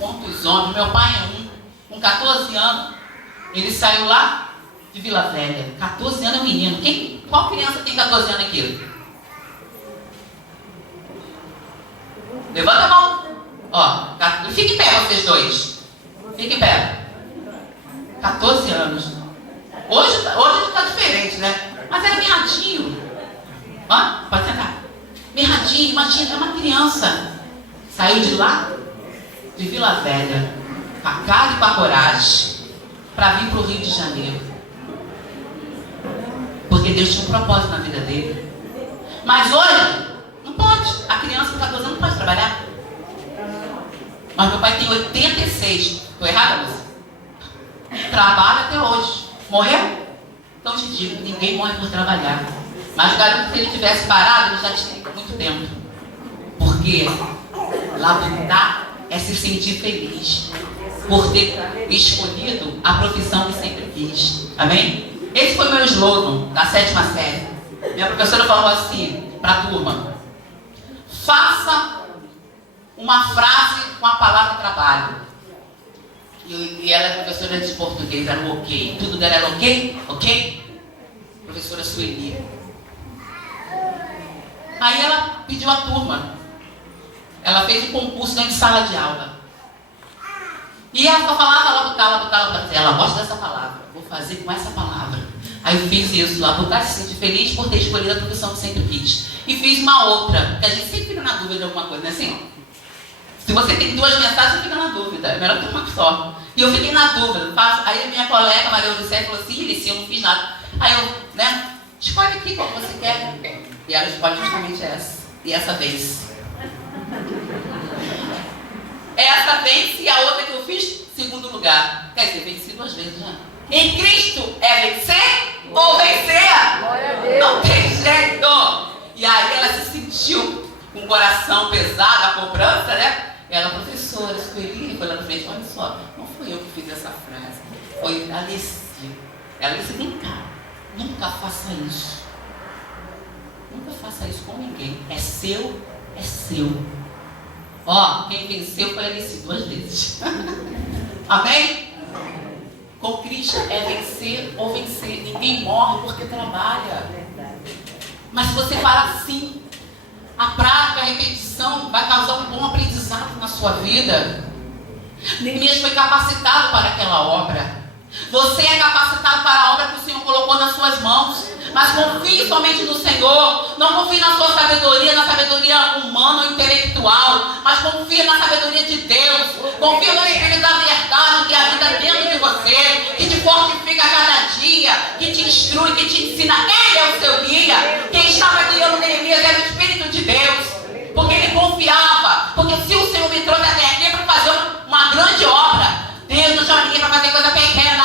Quantos homens? Meu pai é um. Com 14 anos, ele saiu lá de Vila Velha. 14 anos é um menino. Qual criança tem 14 anos aqui? Levanta a mão. Ó, fique em pé vocês dois. Fique em pé. 14 anos. Hoje está diferente, né? Mas era mirradinho. Ó, pode sentar. Mirradinho, imagina, é uma criança. Saiu de lá, de Vila Velha, com a cara e com a coragem, para vir para o Rio de Janeiro. Porque Deus tinha um propósito na vida dele. Mas hoje, não pode. A criança com 14 anos não pode trabalhar. Mas meu pai tem 86. Estou errada, moça? Trabalha até hoje. Morreu? Então te digo, ninguém morre por trabalhar. Mas garanto que se ele tivesse parado, ele já tinha muito tempo. Porque labutar é se sentir feliz por ter escolhido a profissão que sempre quis. Amém? Esse foi meu slogan da 7ª série. Minha professora falou assim para a turma: faça uma frase com a palavra trabalho. E ela é professora de português, era o ok. Tudo dela era ok? Ok? Professora Sueli. Aí ela pediu a turma. Ela fez um concurso dentro de sala de aula. E ela só falava labutar. Ela gosta dessa palavra. Vou fazer com essa palavra. Aí eu fiz isso, labutar, se sentir feliz por ter escolhido a profissão que sempre quis. E fiz uma outra, porque a gente sempre fica na dúvida de alguma coisa, não é assim? Se você tem 2 mensagens, você fica na dúvida. É melhor ter uma só. E eu fiquei na dúvida. Aí minha colega, Maria Odisseia, falou assim: Ilice, eu não fiz nada. Aí eu, né? Escolhe aqui qual você quer. E ela escolhe justamente essa. E essa vez. Essa vez e a outra que eu fiz, segundo lugar. Quer dizer, venci 2 vezes já. Em Cristo é vencer ou vencer? Não tem jeito. E aí ela se sentiu com o coração pesado, a cobrança, né? Ela, professora, Sueli, foi lá na frente: olha só, não fui eu que fiz essa frase, foi a Alice. Ela disse: vem cá, nunca faça isso. Nunca faça isso com ninguém. É seu, é seu. Ó, quem venceu foi a Alice 2 vezes. Amém? Com Cristo é vencer ou vencer. Ninguém morre porque trabalha. Mas se você parar assim, a prática, a repetição vai causar um bom aprendizado na sua vida. Neemias foi capacitado para aquela obra. Você é capacitado para a obra que o Senhor colocou nas suas mãos. Mas confie somente no Senhor. Não confie na sua sabedoria, na sabedoria humana ou intelectual, mas confie na sabedoria de Deus. Confie no Espírito da verdade que habita dentro de você, que te fortifica a cada dia, que te instrui, que te ensina. Ele é o seu guia. Quem estava guiando Neemias era o Espírito de Deus, porque ele confiava. Porque se o Senhor me trouxe até aqui para fazer uma grande obra, Deus não chama ninguém para fazer coisa pequena.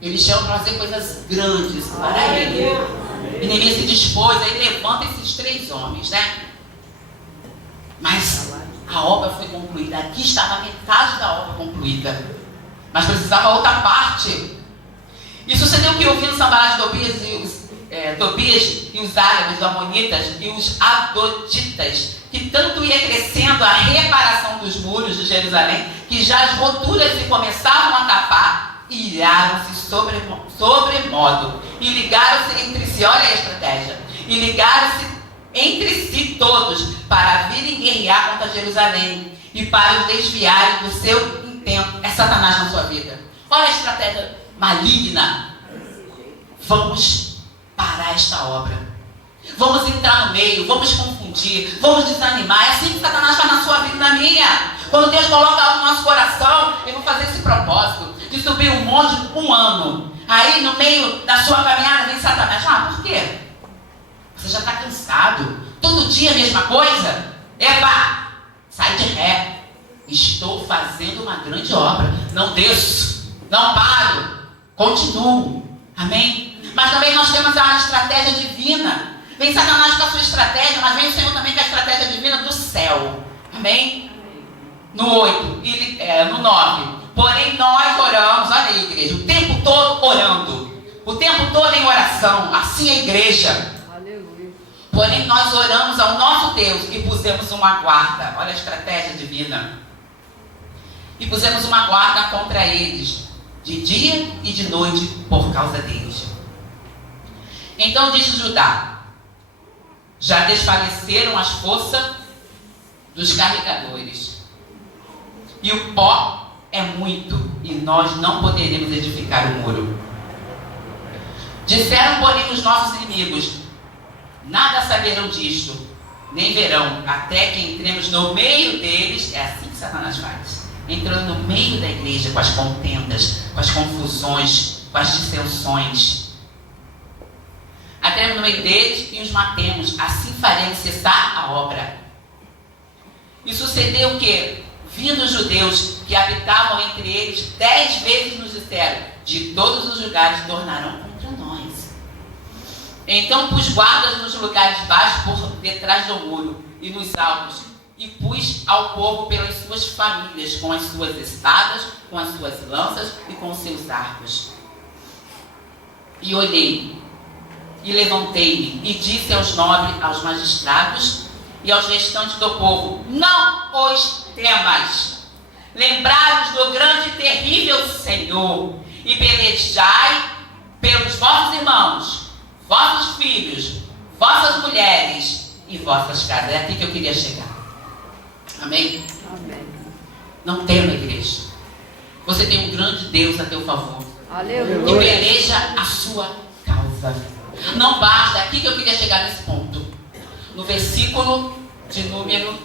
Ele chama para fazer coisas grandes para ele. E Neemias se dispôs, aí levanta esses 3 homens, né? Mas a obra foi concluída. Aqui estava a metade da obra concluída. Mas precisava outra parte. E sucedeu que, ouvindo Sambalat, Tobias e os árabes, os amonitas e os adoditas, que tanto ia crescendo a reparação dos muros de Jerusalém, que já as roturas se começavam a tapar, iraram-se sobremodo e ligaram-se entre si. Olha a estratégia. E ligaram-se entre si todos para virem guerrear contra Jerusalém e para os desviarem do seu é Satanás na sua vida? Qual é a estratégia maligna? Vamos parar esta obra. Vamos entrar no meio, vamos confundir, vamos desanimar. É assim que Satanás faz na sua vida e na minha. Quando Deus coloca algo no nosso coração, eu vou fazer esse propósito de subir um monte 1 ano. Aí no meio da sua caminhada vem Satanás. Ah, por quê? Você já está cansado. Todo dia a mesma coisa? Epa! Sai de ré. Estou fazendo uma grande obra. Não desço. Não paro. Continuo. Amém? Mas também nós temos a estratégia divina. Vem Satanás com a sua estratégia, mas vem o Senhor também com a estratégia divina do céu. Amém? No 8, no 9. Porém nós oramos, olha aí, igreja, o tempo todo orando. O tempo todo em oração. Assim é a igreja. Aleluia. Porém nós oramos ao nosso Deus e pusemos uma guarda. Olha a estratégia divina. E pusemos uma guarda contra eles, de dia e de noite, por causa deles. Então disse Judá: já desfaleceram as forças dos carregadores, e o pó é muito, e nós não poderemos edificar o muro. Disseram, porém, os nossos inimigos: nada saberão disto, nem verão, até que entremos no meio deles. É assim que Satanás faz, entrando no meio da igreja, com as contendas, com as confusões, com as dissensões. Até no meio deles e os matemos, assim faremos cessar a obra. E sucedeu o que? Vindo os judeus que habitavam entre eles, 10 vezes nos disseram: de todos os lugares tornarão contra nós. Então pus guardas nos lugares baixos por detrás do muro e nos altos, e pus ao povo pelas suas famílias, com as suas espadas, com as suas lanças e com os seus arcos. E olhei, e levantei-me, e disse aos nobres, aos magistrados e aos restantes do povo: não os temas, lembrai-vos do grande e terrível Senhor, e pelejai pelos vossos irmãos, vossos filhos, vossas mulheres e vossas casas. É aqui que eu queria chegar. Amém? Amém. Não tema, igreja. Você tem um grande Deus a teu favor, Aleluia. que peleja a sua causa. Não basta, é aqui que eu queria chegar nesse ponto. No versículo de número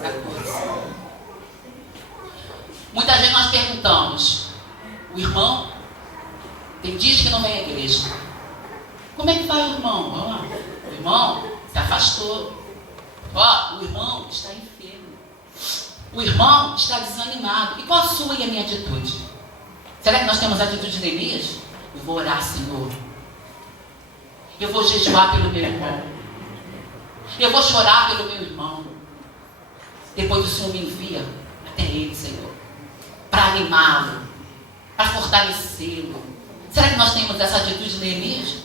14. Muitas vezes nós perguntamos: o irmão tem dias que não vem à igreja. Como é que vai o irmão? O irmão se afastou. O irmão está enfermo. O irmão está desanimado. E qual a sua e a minha atitude? Será que nós temos a atitude de Neemias? Eu vou orar, Senhor. Eu vou jejuar pelo meu irmão. Eu vou chorar pelo meu irmão. Depois o Senhor me envia até ele, Senhor, para animá-lo, para fortalecê-lo. Será que nós temos essa atitude de Neemias?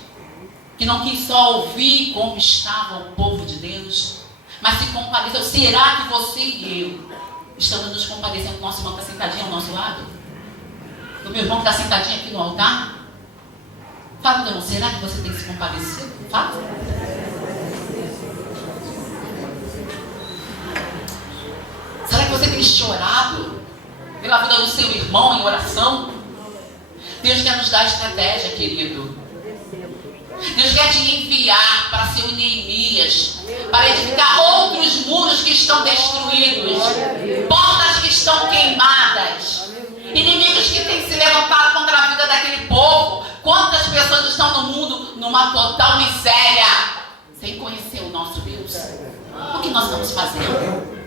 Que não quis só ouvir como estava o povo de Deus, mas se compadeceu. Será que você e eu estamos nos compadecendo? Nosso irmão está sentadinho ao nosso lado? O meu irmão que está sentadinho aqui no altar? Fala, meu irmão, será que você tem se compadecido? Fala. Será que você tem chorado pela vida do seu irmão em oração? Deus quer nos dar estratégia, querido. Deus quer te enviar para ser o Neemias, para edificar outros muros que estão destruídos, portas que estão queimadas, inimigos que têm se levantado contra a vida daquele povo. Quantas pessoas estão no mundo numa total miséria, sem conhecer o nosso Deus? O que nós estamos fazendo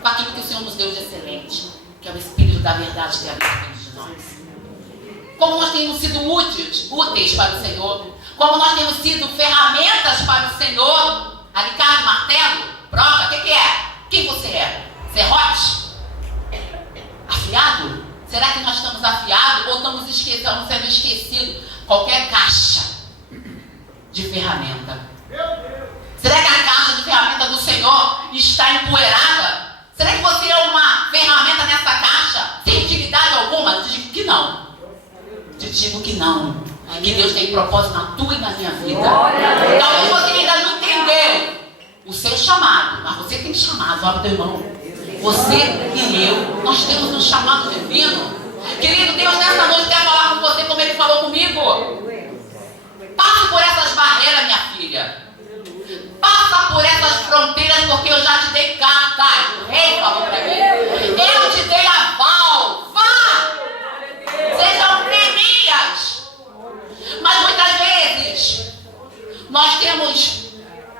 com aquilo que o Senhor nos deu de excelente, que é o Espírito da verdade que habita dentro de nós? Como nós temos sido úteis para o Senhor? Como nós temos sido ferramentas para o Senhor? Alicate, martelo, broca, o que é? Quem você é? Serrote? Afiado? Será que nós estamos afiados ou estamos sendo esquecidos? Qualquer caixa de ferramenta. Será que a caixa de ferramenta do Senhor está empoeirada? Será que você é uma ferramenta nessa caixa sem utilidade alguma? Te digo que não. Te digo que não. Que Deus tem propósito na tua e na minha vida. Talvez você ainda não entendeu o seu chamado, mas você tem chamado. Olha, teu irmão, Você e eu, nós temos um chamado divino. Querido Deus, nessa noite quer falar com você como Ele falou comigo. Passe por essas barreiras, minha filha. Passa por essas fronteiras, porque eu já te dei carta. O rei falou para mim. Eu te dei aval. Vá! Sejam Neemias. Mas muitas vezes nós temos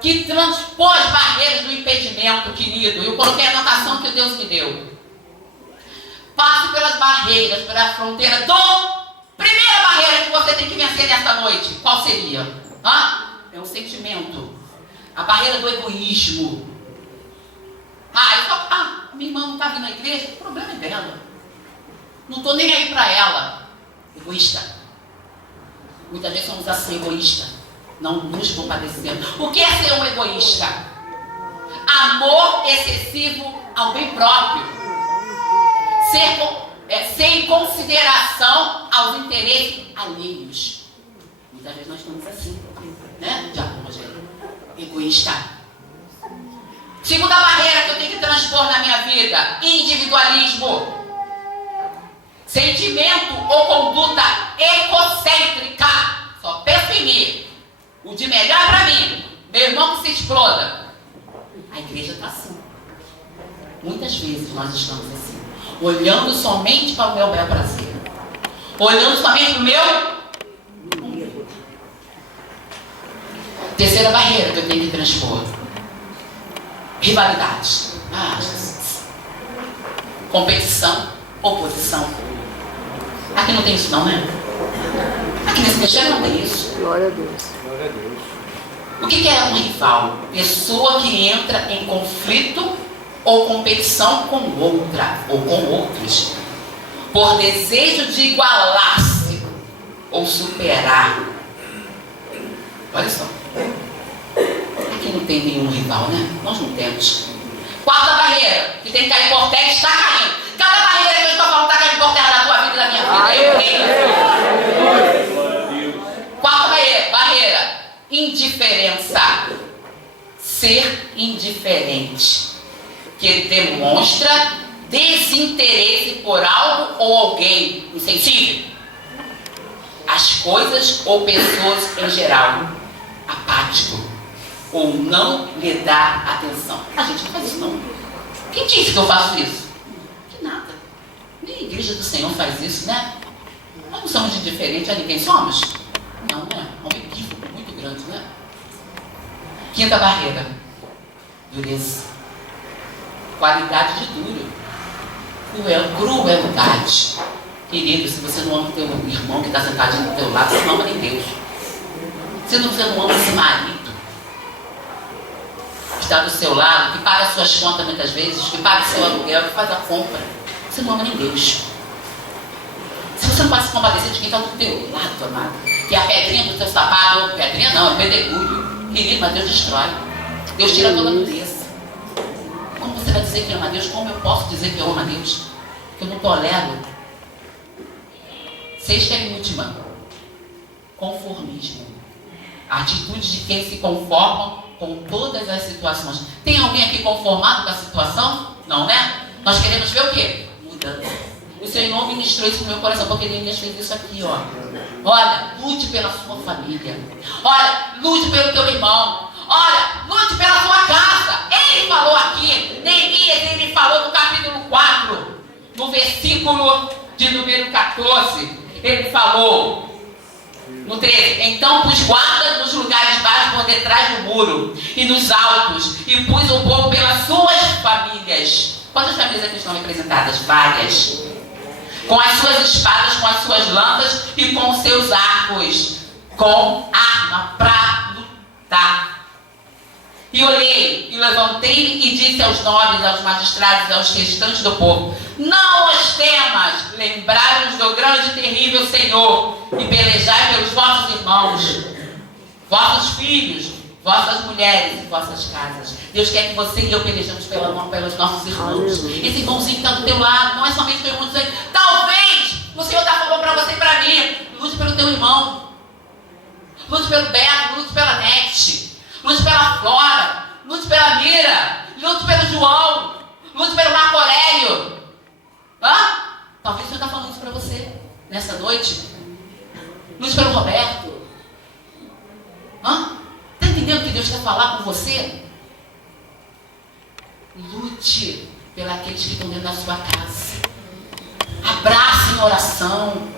que transpor as barreiras do impedimento, querido. Eu coloquei a anotação que Deus me deu. Passe pelas barreiras, pela fronteira primeira barreira que você tem que vencer nesta noite. Qual seria? É um sentimento. A barreira do egoísmo. Minha irmã não está vindo à igreja, o problema é dela. Não estou nem aí para ela. Egoísta. Muitas vezes somos assim, egoístas. Não nos compadecemos. O que é ser um egoísta? Amor excessivo ao bem próprio. Sem consideração aos interesses alheios. Muitas vezes nós estamos assim, né? Egoísta. Segunda barreira que eu tenho que transpor na minha vida: individualismo. Sentimento ou conduta egocêntrica. Só penso em mim. O de melhor é para mim. Meu irmão que se exploda. A igreja está assim. Muitas vezes nós estamos assim, olhando somente para o meu bel prazer, olhando somente para o meu. Terceira barreira que eu tenho que transpor: rivalidade. Jesus. Competição, oposição. Aqui não tem isso não, né? Aqui nesse mexer não tem isso. Glória a Deus. O que é um rival? Pessoa que entra em conflito ou competição com outra ou com outros, por desejo de igualar-se ou superar. Olha só. Aqui não tem nenhum rival, né? Nós não temos. Quarta barreira, que tem que cair por terra, está caindo. Cada barreira que eu estou falando está caindo por terra da tua vida e da minha vida. Eu creio. Quarta barreira, indiferença. Ser indiferente. Que ele demonstra desinteresse por algo ou alguém insensível. As coisas ou pessoas em geral. Apático. Ou não lhe dá atenção. A gente não faz isso não. Quem disse que eu faço isso? Que nada. Nem a igreja do Senhor faz isso, né? Nós não somos indiferentes a ninguém. Somos? Não, né? É um equívoco muito grande, né? Quinta barreira. Dureza. Qualidade de duro. Crueldade. Querido, se você não ama o teu irmão que está sentadinho do teu lado, você não ama nem Deus. Se você não ama esse marido que está do seu lado, que paga as suas contas muitas vezes, que paga o seu aluguel, que faz a compra, você não ama nem Deus. Se você não pode se compadecer de quem está do teu lado, amado, que é a pedrinha do teu sapato, pedrinha não, é pedregulho. Querido, mas Deus destrói. Deus tira toda a dureza. Como você vai dizer que ama a Deus? Como eu posso dizer que eu amo a Deus? Que eu não tolero. Sexta e última. Conformismo. A atitude de quem se conforma com todas as situações. Tem alguém aqui conformado com a situação? Não, né? Nós queremos ver o quê? Mudança. O Senhor ministrou isso no meu coração, porque Neemias fez isso aqui, ó. Olha, lute pela sua família. Olha, lute pelo teu irmão. Olha, lute pela sua casa. Ele falou aqui, Neemias, ele falou no capítulo 4, no versículo de número 14. Ele falou, no 13, então pus guarda nos lugares baixos por detrás do muro e nos altos, e pus o povo pelas suas famílias. Quantas famílias aqui estão representadas? Várias. Com as suas espadas, com as suas lanças e com os seus arcos, com arma para lutar. E olhei, e levantei-me e disse aos nobres, aos magistrados e aos restantes do povo: não os temas, lembrai-vos do grande e terrível Senhor, e pelejai pelos vossos irmãos, vossos filhos, vossas mulheres e vossas casas. Deus quer que você e eu pelejamos pelos nossos irmãos. Esse irmãozinho que está do teu lado, não é somente teu irmão. Talvez o Senhor está falando para você e para mim: lute pelo teu irmão, lute pelo Beto, lute pela Nete, lute pela Flora, lute pela Mira, lute pelo João, Lúcifer Marco Aurélio. Talvez o Senhor está falando isso para você nessa noite. Lúcifer Roberto. Está entendendo o que Deus quer falar com você? Lute pelos que estão dentro da sua casa. Abrace em oração.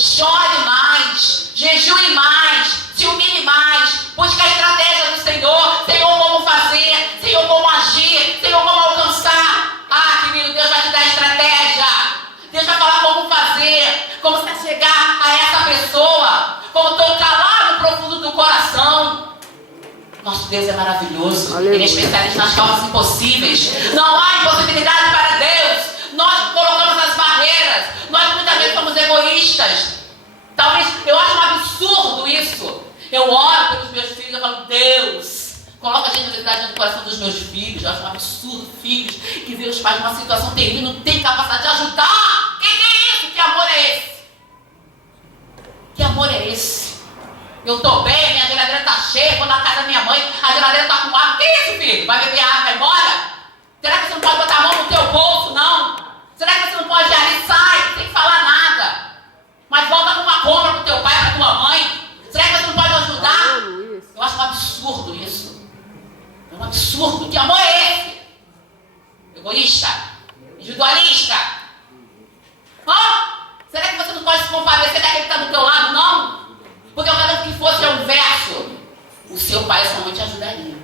Chore mais. Jejue mais. Se humilhe mais. Busque a estratégia do Senhor. Senhor, como fazer. Senhor, como agir. Senhor, como alcançar. Querido, Deus vai te dar estratégia. Deus vai falar como fazer. Como você chegar a essa pessoa. Como tocar lá no profundo do coração. Nosso Deus é maravilhoso. Ele é especialista nas causas impossíveis. Não há impossibilidade para Deus. Nós colocamos as barreiras. Nós muitas vezes somos egoístas. Talvez, eu acho um absurdo isso. Eu oro pelos meus filhos, eu falo, Deus, coloca a generosidade no coração dos meus filhos. Eu acho um absurdo, filhos que vê os pais numa situação terrível, não tem capacidade de ajudar. Que é isso? Que amor é esse? Que amor é esse? Eu tô bem, minha geladeira tá cheia, vou na casa da minha mãe, a geladeira tá com água. Que isso, filho? Vai beber água, vai embora? Será que você não pode botar a mão no teu bolso, não? Será que você não pode ir ali? Sai, sem falar nada. Mas volta com uma compra pro teu pai, pra tua mãe. Será que você não pode ajudar? Eu acho um absurdo isso. É um absurdo. Que amor é esse? Egoísta? Individualista? Será que você não pode se compadecer daquele que está do teu lado, não? Porque eu garanto que fosse o verso, o seu pai e sua mãe te ajudariam.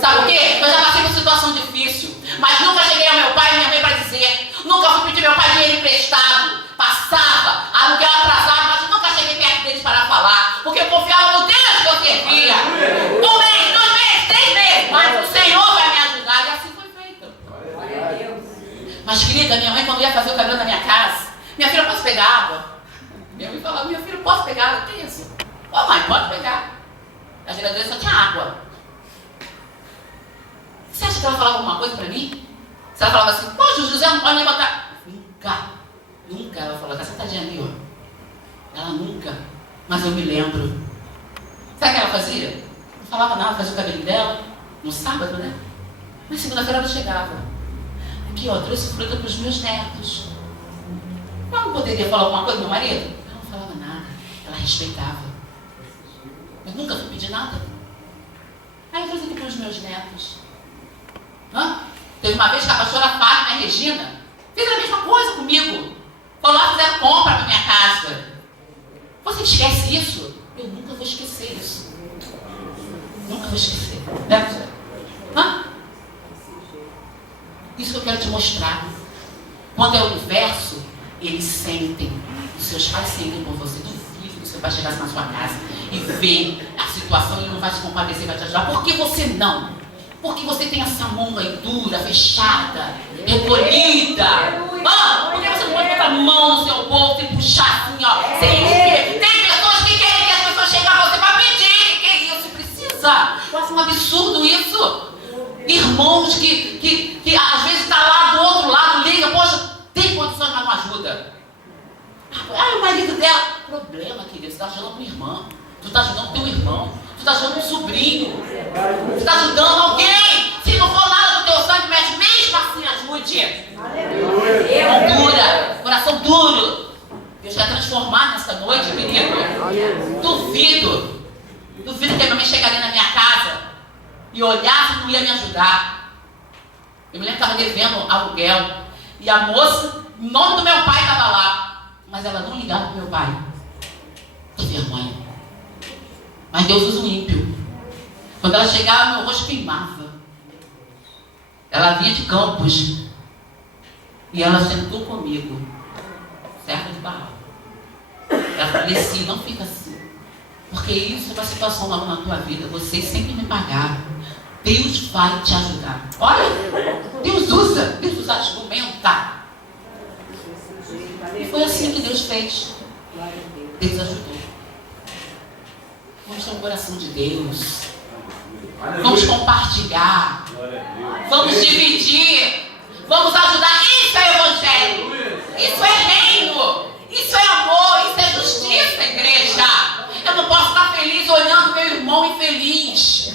Sabe por quê? Eu já passei por situação difícil, mas nunca cheguei ao meu pai e minha mãe para dizer. Nunca fui pedir meu pai dinheiro emprestado. Passava, aluguel atrasado, mas eu nunca cheguei perto deles para falar. Porque eu confiava no Deus que eu servia. 1 mês, 2 meses, 3 meses. Mas o Senhor vai me ajudar. E assim foi feito. Mas querida, minha mãe quando ia fazer o cabelo na minha casa, minha filha, posso pegar água? Minha mãe falava, minha filha, posso pegar água? Que isso? Mãe, pode pegar. A geladeira só tinha água. Você acha que ela falava alguma coisa para mim? Se ela falava assim, poxa, José não pode nem botar. Nunca ela falou, tá sentadinha ali, ó. Ela nunca. Mas eu me lembro. Sabe o que ela fazia? Não falava nada, fazia o cabelo dela. No sábado, né? Mas segunda-feira ela chegava. Aqui, ó, trouxe fruta para os meus netos. Ela não poderia falar alguma coisa do meu marido? Ela não falava nada. Ela respeitava. Eu nunca fui pedir nada. Aí eu trouxe aqui para os meus netos. Teve uma vez que a pastora Fátima e a Regina fez a mesma coisa comigo. Foram lá, fizeram compra para minha casa. Você esquece isso? Eu nunca vou esquecer isso. Nunca vou esquecer. Isso que eu quero te mostrar. Quando é o inverso, eles sentem. Os seus pais sentem por você. Duvido que o seu pai chegasse na sua casa e vê a situação e não vai te compadecer, vai te ajudar. Por que você não? Porque você tem essa mão aí dura, fechada, recolhida. Porque você não pode botar a mão no seu bolso e puxar assim, ó, sem ver. Tem pessoas que querem que as pessoas cheguem a você para pedir. Que é isso? Precisa. Eu acho um absurdo isso. Irmãos que às vezes está lá do outro lado, liga, poxa, tem condições, mas não ajuda. O marido dela. Problema, querido, você está ajudando uma irmã. Tu está ajudando teu irmão. Tu está ajudando um sobrinho. Tu está ajudando alguém. Se não for nada do teu sangue, mas mesmo assim ajude. Mão dura, coração duro. Deus vai transformar nessa noite, querido. Duvido que a minha mãe chegaria na minha casa e olhasse e não ia me ajudar. Eu me lembro que estava devendo aluguel. E a moça, em nome do meu pai, estava lá. Mas ela não ligava para o meu pai. Que vergonha. Mas Deus usa um ímpio. Quando ela chegava, meu rosto queimava. Ela vinha de Campos. E ela sentou comigo. Serva de Baal. Ela falou assim, não fica assim. Porque isso é uma situação nova na tua vida. Vocês sempre me pagaram. Deus vai te ajudar. Olha, Deus usa argumenta. E foi assim que Deus fez. Deus ajudou. Vamos ter um coração de Deus. Vamos compartilhar. Vamos dividir. Vamos ajudar. Isso é evangelho. Isso é reino. Isso é amor. Isso é justiça, igreja. Eu não posso estar feliz olhando meu irmão infeliz.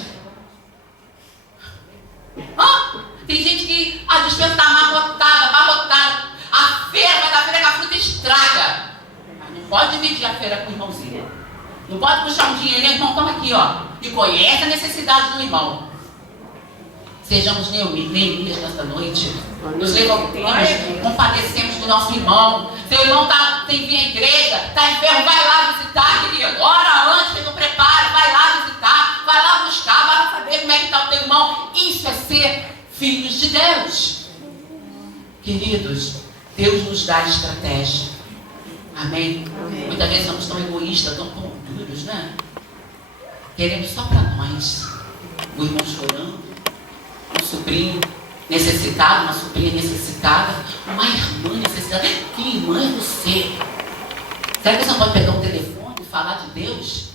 Tem gente que às a despensa está abarrotada. A feira vai dar feira que a fruta estraga. Mas não pode dividir a feira com o irmãozinho. Não pode puxar um dinheirinho, irmão, toma aqui, ó. E conhece a necessidade do irmão. Sejamos Neemias nesta noite. Nos levantemos, compadecemos do nosso irmão. Seu irmão tem que vir à igreja, está enfermo, vai lá visitar, querido. Ora antes, fez o preparo, vai lá visitar, vai lá buscar, vai lá saber como é que está o teu irmão. Isso é ser filhos de Deus. Queridos, Deus nos dá estratégia. Amém? Muitas vezes somos tão egoístas, tão duros, né? Queremos só para nós. O irmão chorando, um sobrinho necessitado, uma sobrinha necessitada, uma irmã necessitada. Que irmã é você? Será que você não pode pegar um telefone e falar de Deus?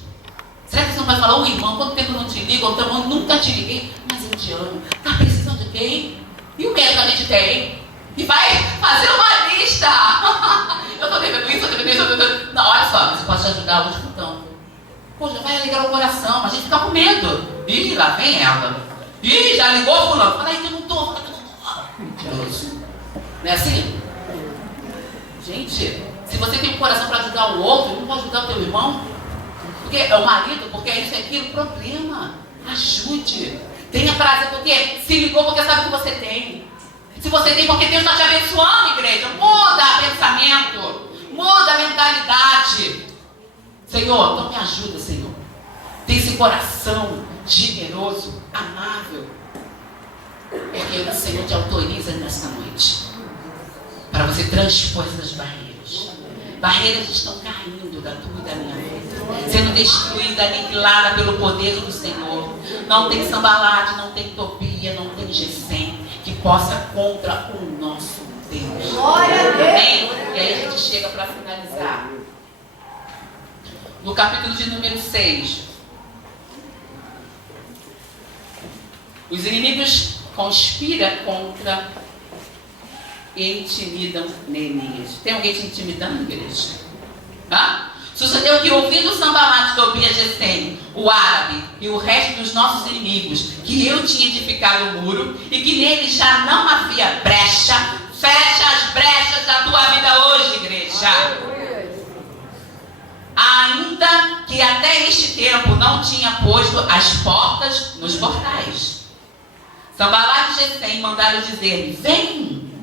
Será que você não vai falar, ô irmão, quanto tempo eu não te ligo? Ou então, eu nunca te liguei, mas eu te amo. Está precisando de quem? E o medo que a gente tem? E vai fazer uma lista. Eu estou devendo isso, eu estou devendo isso. Não, olha só, você pode te ajudar hoje então. Poxa, vai alegrar o coração, mas a gente fica com medo. Ih, lá vem ela. Ih, já ligou fulano. Fala aí que eu não estou. Mentiroso. Não é assim? Gente, se você tem um coração para ajudar o outro, não pode ajudar o teu irmão? Porque é o marido, porque é isso e aquilo. Problema. Ajude. Tenha prazer, porque se ligou porque sabe que você tem. Se você tem, porque Deus está te abençoando, igreja. Muda o pensamento. Muda a mentalidade. Senhor, então me ajuda, Senhor. Tem esse coração generoso, amável. Porque o Senhor te autoriza nesta noite para você transpor essas barreiras. Barreiras estão caindo da tua e da minha vida, sendo destruída, aniquilada pelo poder do Senhor. Não tem sambalate, não tem topia, não tem gesem que possa contra o nosso Deus. Amém? E aí a gente chega para finalizar. No capítulo de número 6. Os inimigos conspiram contra e intimidam Neemias. Tem alguém te intimidando, igreja? Sucedeu que, ouvindo Sambalate, Tobias, Gesem, o árabe e o resto dos nossos inimigos, que eu tinha edificado o muro e que nele já não havia brecha, fecha as brechas da tua vida hoje, igreja. Ainda que até este tempo não tinha posto as portas nos portais. Sambalate e Gesem mandaram dizer-me: vem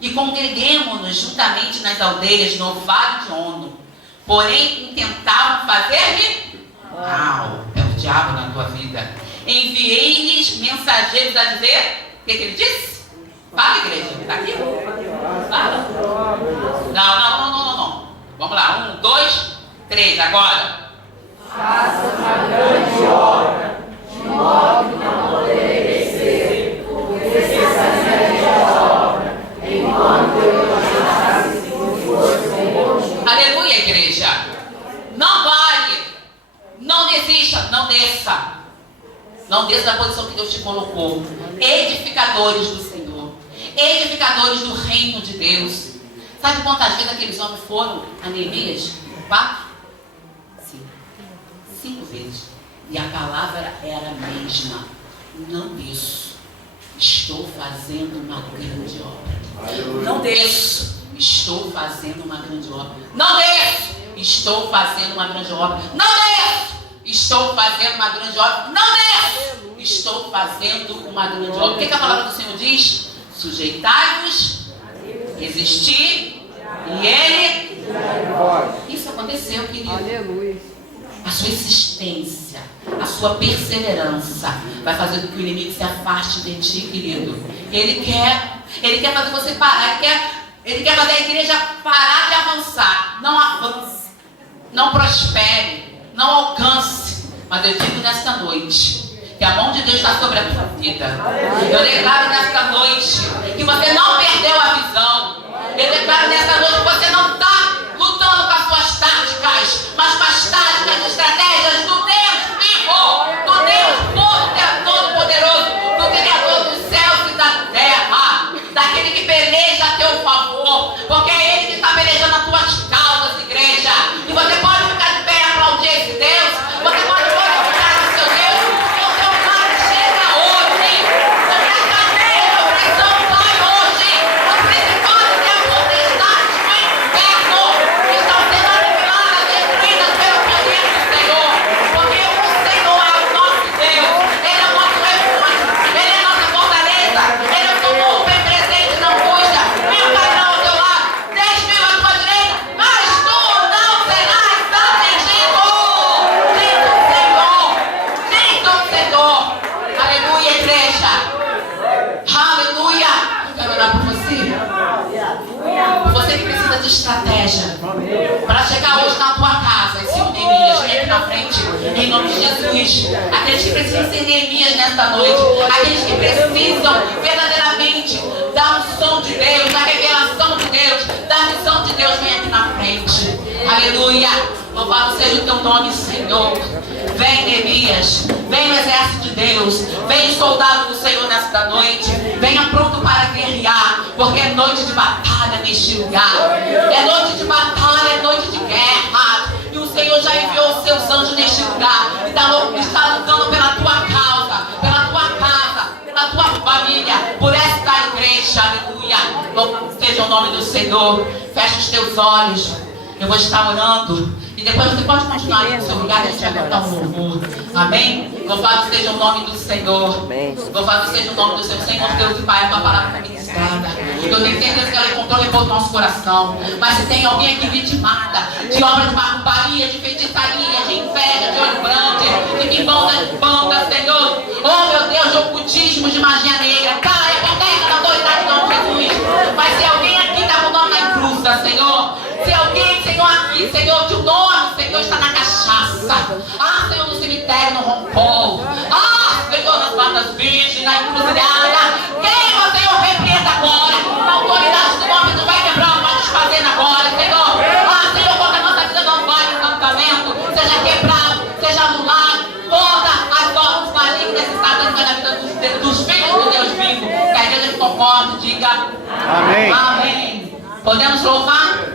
e congreguemo-nos juntamente nas aldeias no vale de Ono. Porém, intentavam fazer-me mal. É o diabo na tua vida. Enviei-lhes mensageiros a dizer: o que ele disse? Fala, igreja. Está aqui? Fala. Não. Vamos lá. 1, 2, 3. Agora. Faça uma grande obra, de modo que não poderei descer, porque cessaria a obra, enquanto eu não achasse por força e bom. Aleluia, igreja. Não pare. Não desista. Não desça. Não desça da posição que Deus te colocou. Edificadores do Senhor. Edificadores do reino de Deus. Sabe quantas vezes aqueles homens foram a Neemias? 4? 5 vezes. E a palavra era a mesma: não desço, estou fazendo uma grande obra. Não desço, estou fazendo uma grande obra. Não desço, estou fazendo uma grande obra. Não desço, estou fazendo uma grande obra. Não desço, estou fazendo uma grande obra. O que a palavra do Senhor diz? Sujeitai-vos, resistir, e Ele. Isso aconteceu, querido. Aleluia. A sua insistência, a sua perseverança vai fazer com que o inimigo se afaste de ti, querido. Ele quer fazer você parar, ele quer fazer a igreja parar de avançar. Não avance, não prospere, não alcance. Mas eu digo nesta noite que a mão de Deus está sobre a tua vida. Eu declaro nesta noite que você não perdeu a visão. Eu declaro nesta noite que você não está lutando com as suas táticas, mas com as táticas e estratégias do Deus vivo, do Deus todo-poderoso, do Criador dos céus e da terra, daquele que peleja a teu favor, porque é Ele que está pelejando as tuas causas, igreja. E você pode ficar de pé e aplaudir esse Deus, você pode glorificar o seu Deus, porque o teu nome chega hoje, porque a cadeia da opressão estratégia para chegar hoje na tua casa. Esse Neemias, vem aqui na frente, em nome de Jesus. Aqueles que precisam ser Neemias nesta noite, aqueles que precisam verdadeiramente da unção de Deus, da revelação de Deus, da missão de Deus, vem aqui na frente. Aleluia. Louvado seja o teu nome, Senhor. Vem, Neemias. Vem o exército de Deus. Vem o soldado do Senhor nesta noite. Venha pronto para guerrear, porque é noite de batalha neste lugar. É noite de batalha, é noite de guerra. E o Senhor já enviou os seus anjos neste lugar. E está lutando pela tua causa, pela tua casa, pela tua família, por esta igreja. Aleluia. Louvado seja o nome do Senhor. Feche os teus olhos. Eu vou estar orando. E depois você pode continuar aí no seu lugar, a gente vai cantar um louvor. Amém? Louvado seja o nome do Senhor. Louvado seja o nome do Senhor, Deus e Pai, a tua palavra ministrada. Eu tenho certeza que ela encontrou depois do nosso coração. Mas se tem alguém aqui vitimada de obra de barbaria, de feitiçaria, de inveja, de olho grande, de banda, Senhor. Oh meu Deus, de ocultismo, de magia negra. Caia por terra na autoridade do nome de Jesus. Mas se alguém aqui está com o nome na cruz, Senhor. Se alguém, Senhor, aqui, Senhor, que o nome, Senhor, está na cachaça. Ah, Senhor, no cemitério, no rompol. Ah, Senhor, nas matas virgens, na encruzilhada. Queima, Senhor, repreenda agora. Na autoridade do nome, tu vai quebrar, vai desfazer agora, Senhor. Ah, Senhor, quando a nossa vida não vai no encantamento, seja quebrado, seja anulado. Todas as obras malignas e satânicas na vida dos filhos do Deus vivo. Que a igreja se concorde, diga amém. Amém. Podemos louvar?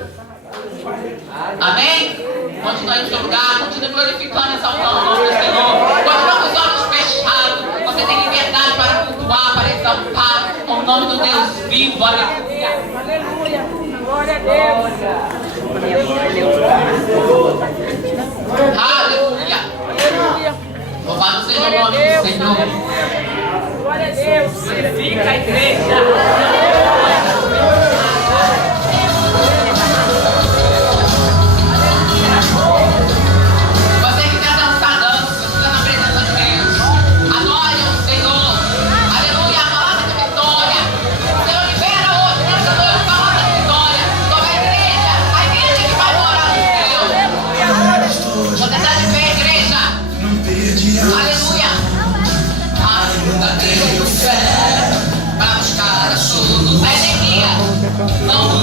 Amém? Continue no seu lugar, continue glorificando e exaltando o nome do Senhor. Continue com os olhos fechados. Você tem liberdade para cultuar, para exaltar o nome do Deus vivo. Aleluia. Aleluia. Glória a Deus. Aleluia. Aleluia. Louvado seja o nome do Senhor. Glória a Deus. Glorifica a igreja. Você que quer dançar, dança. Fica na presença de Deus. Adore o Senhor. Aleluia. A palavra de vitória. O Senhor libera hoje, nessa noite, a palavra de vitória sobre a igreja que vai morar no céu. Você está de pé, igreja. Aleluia. Ainda tenho fé para buscar a sua luz. Não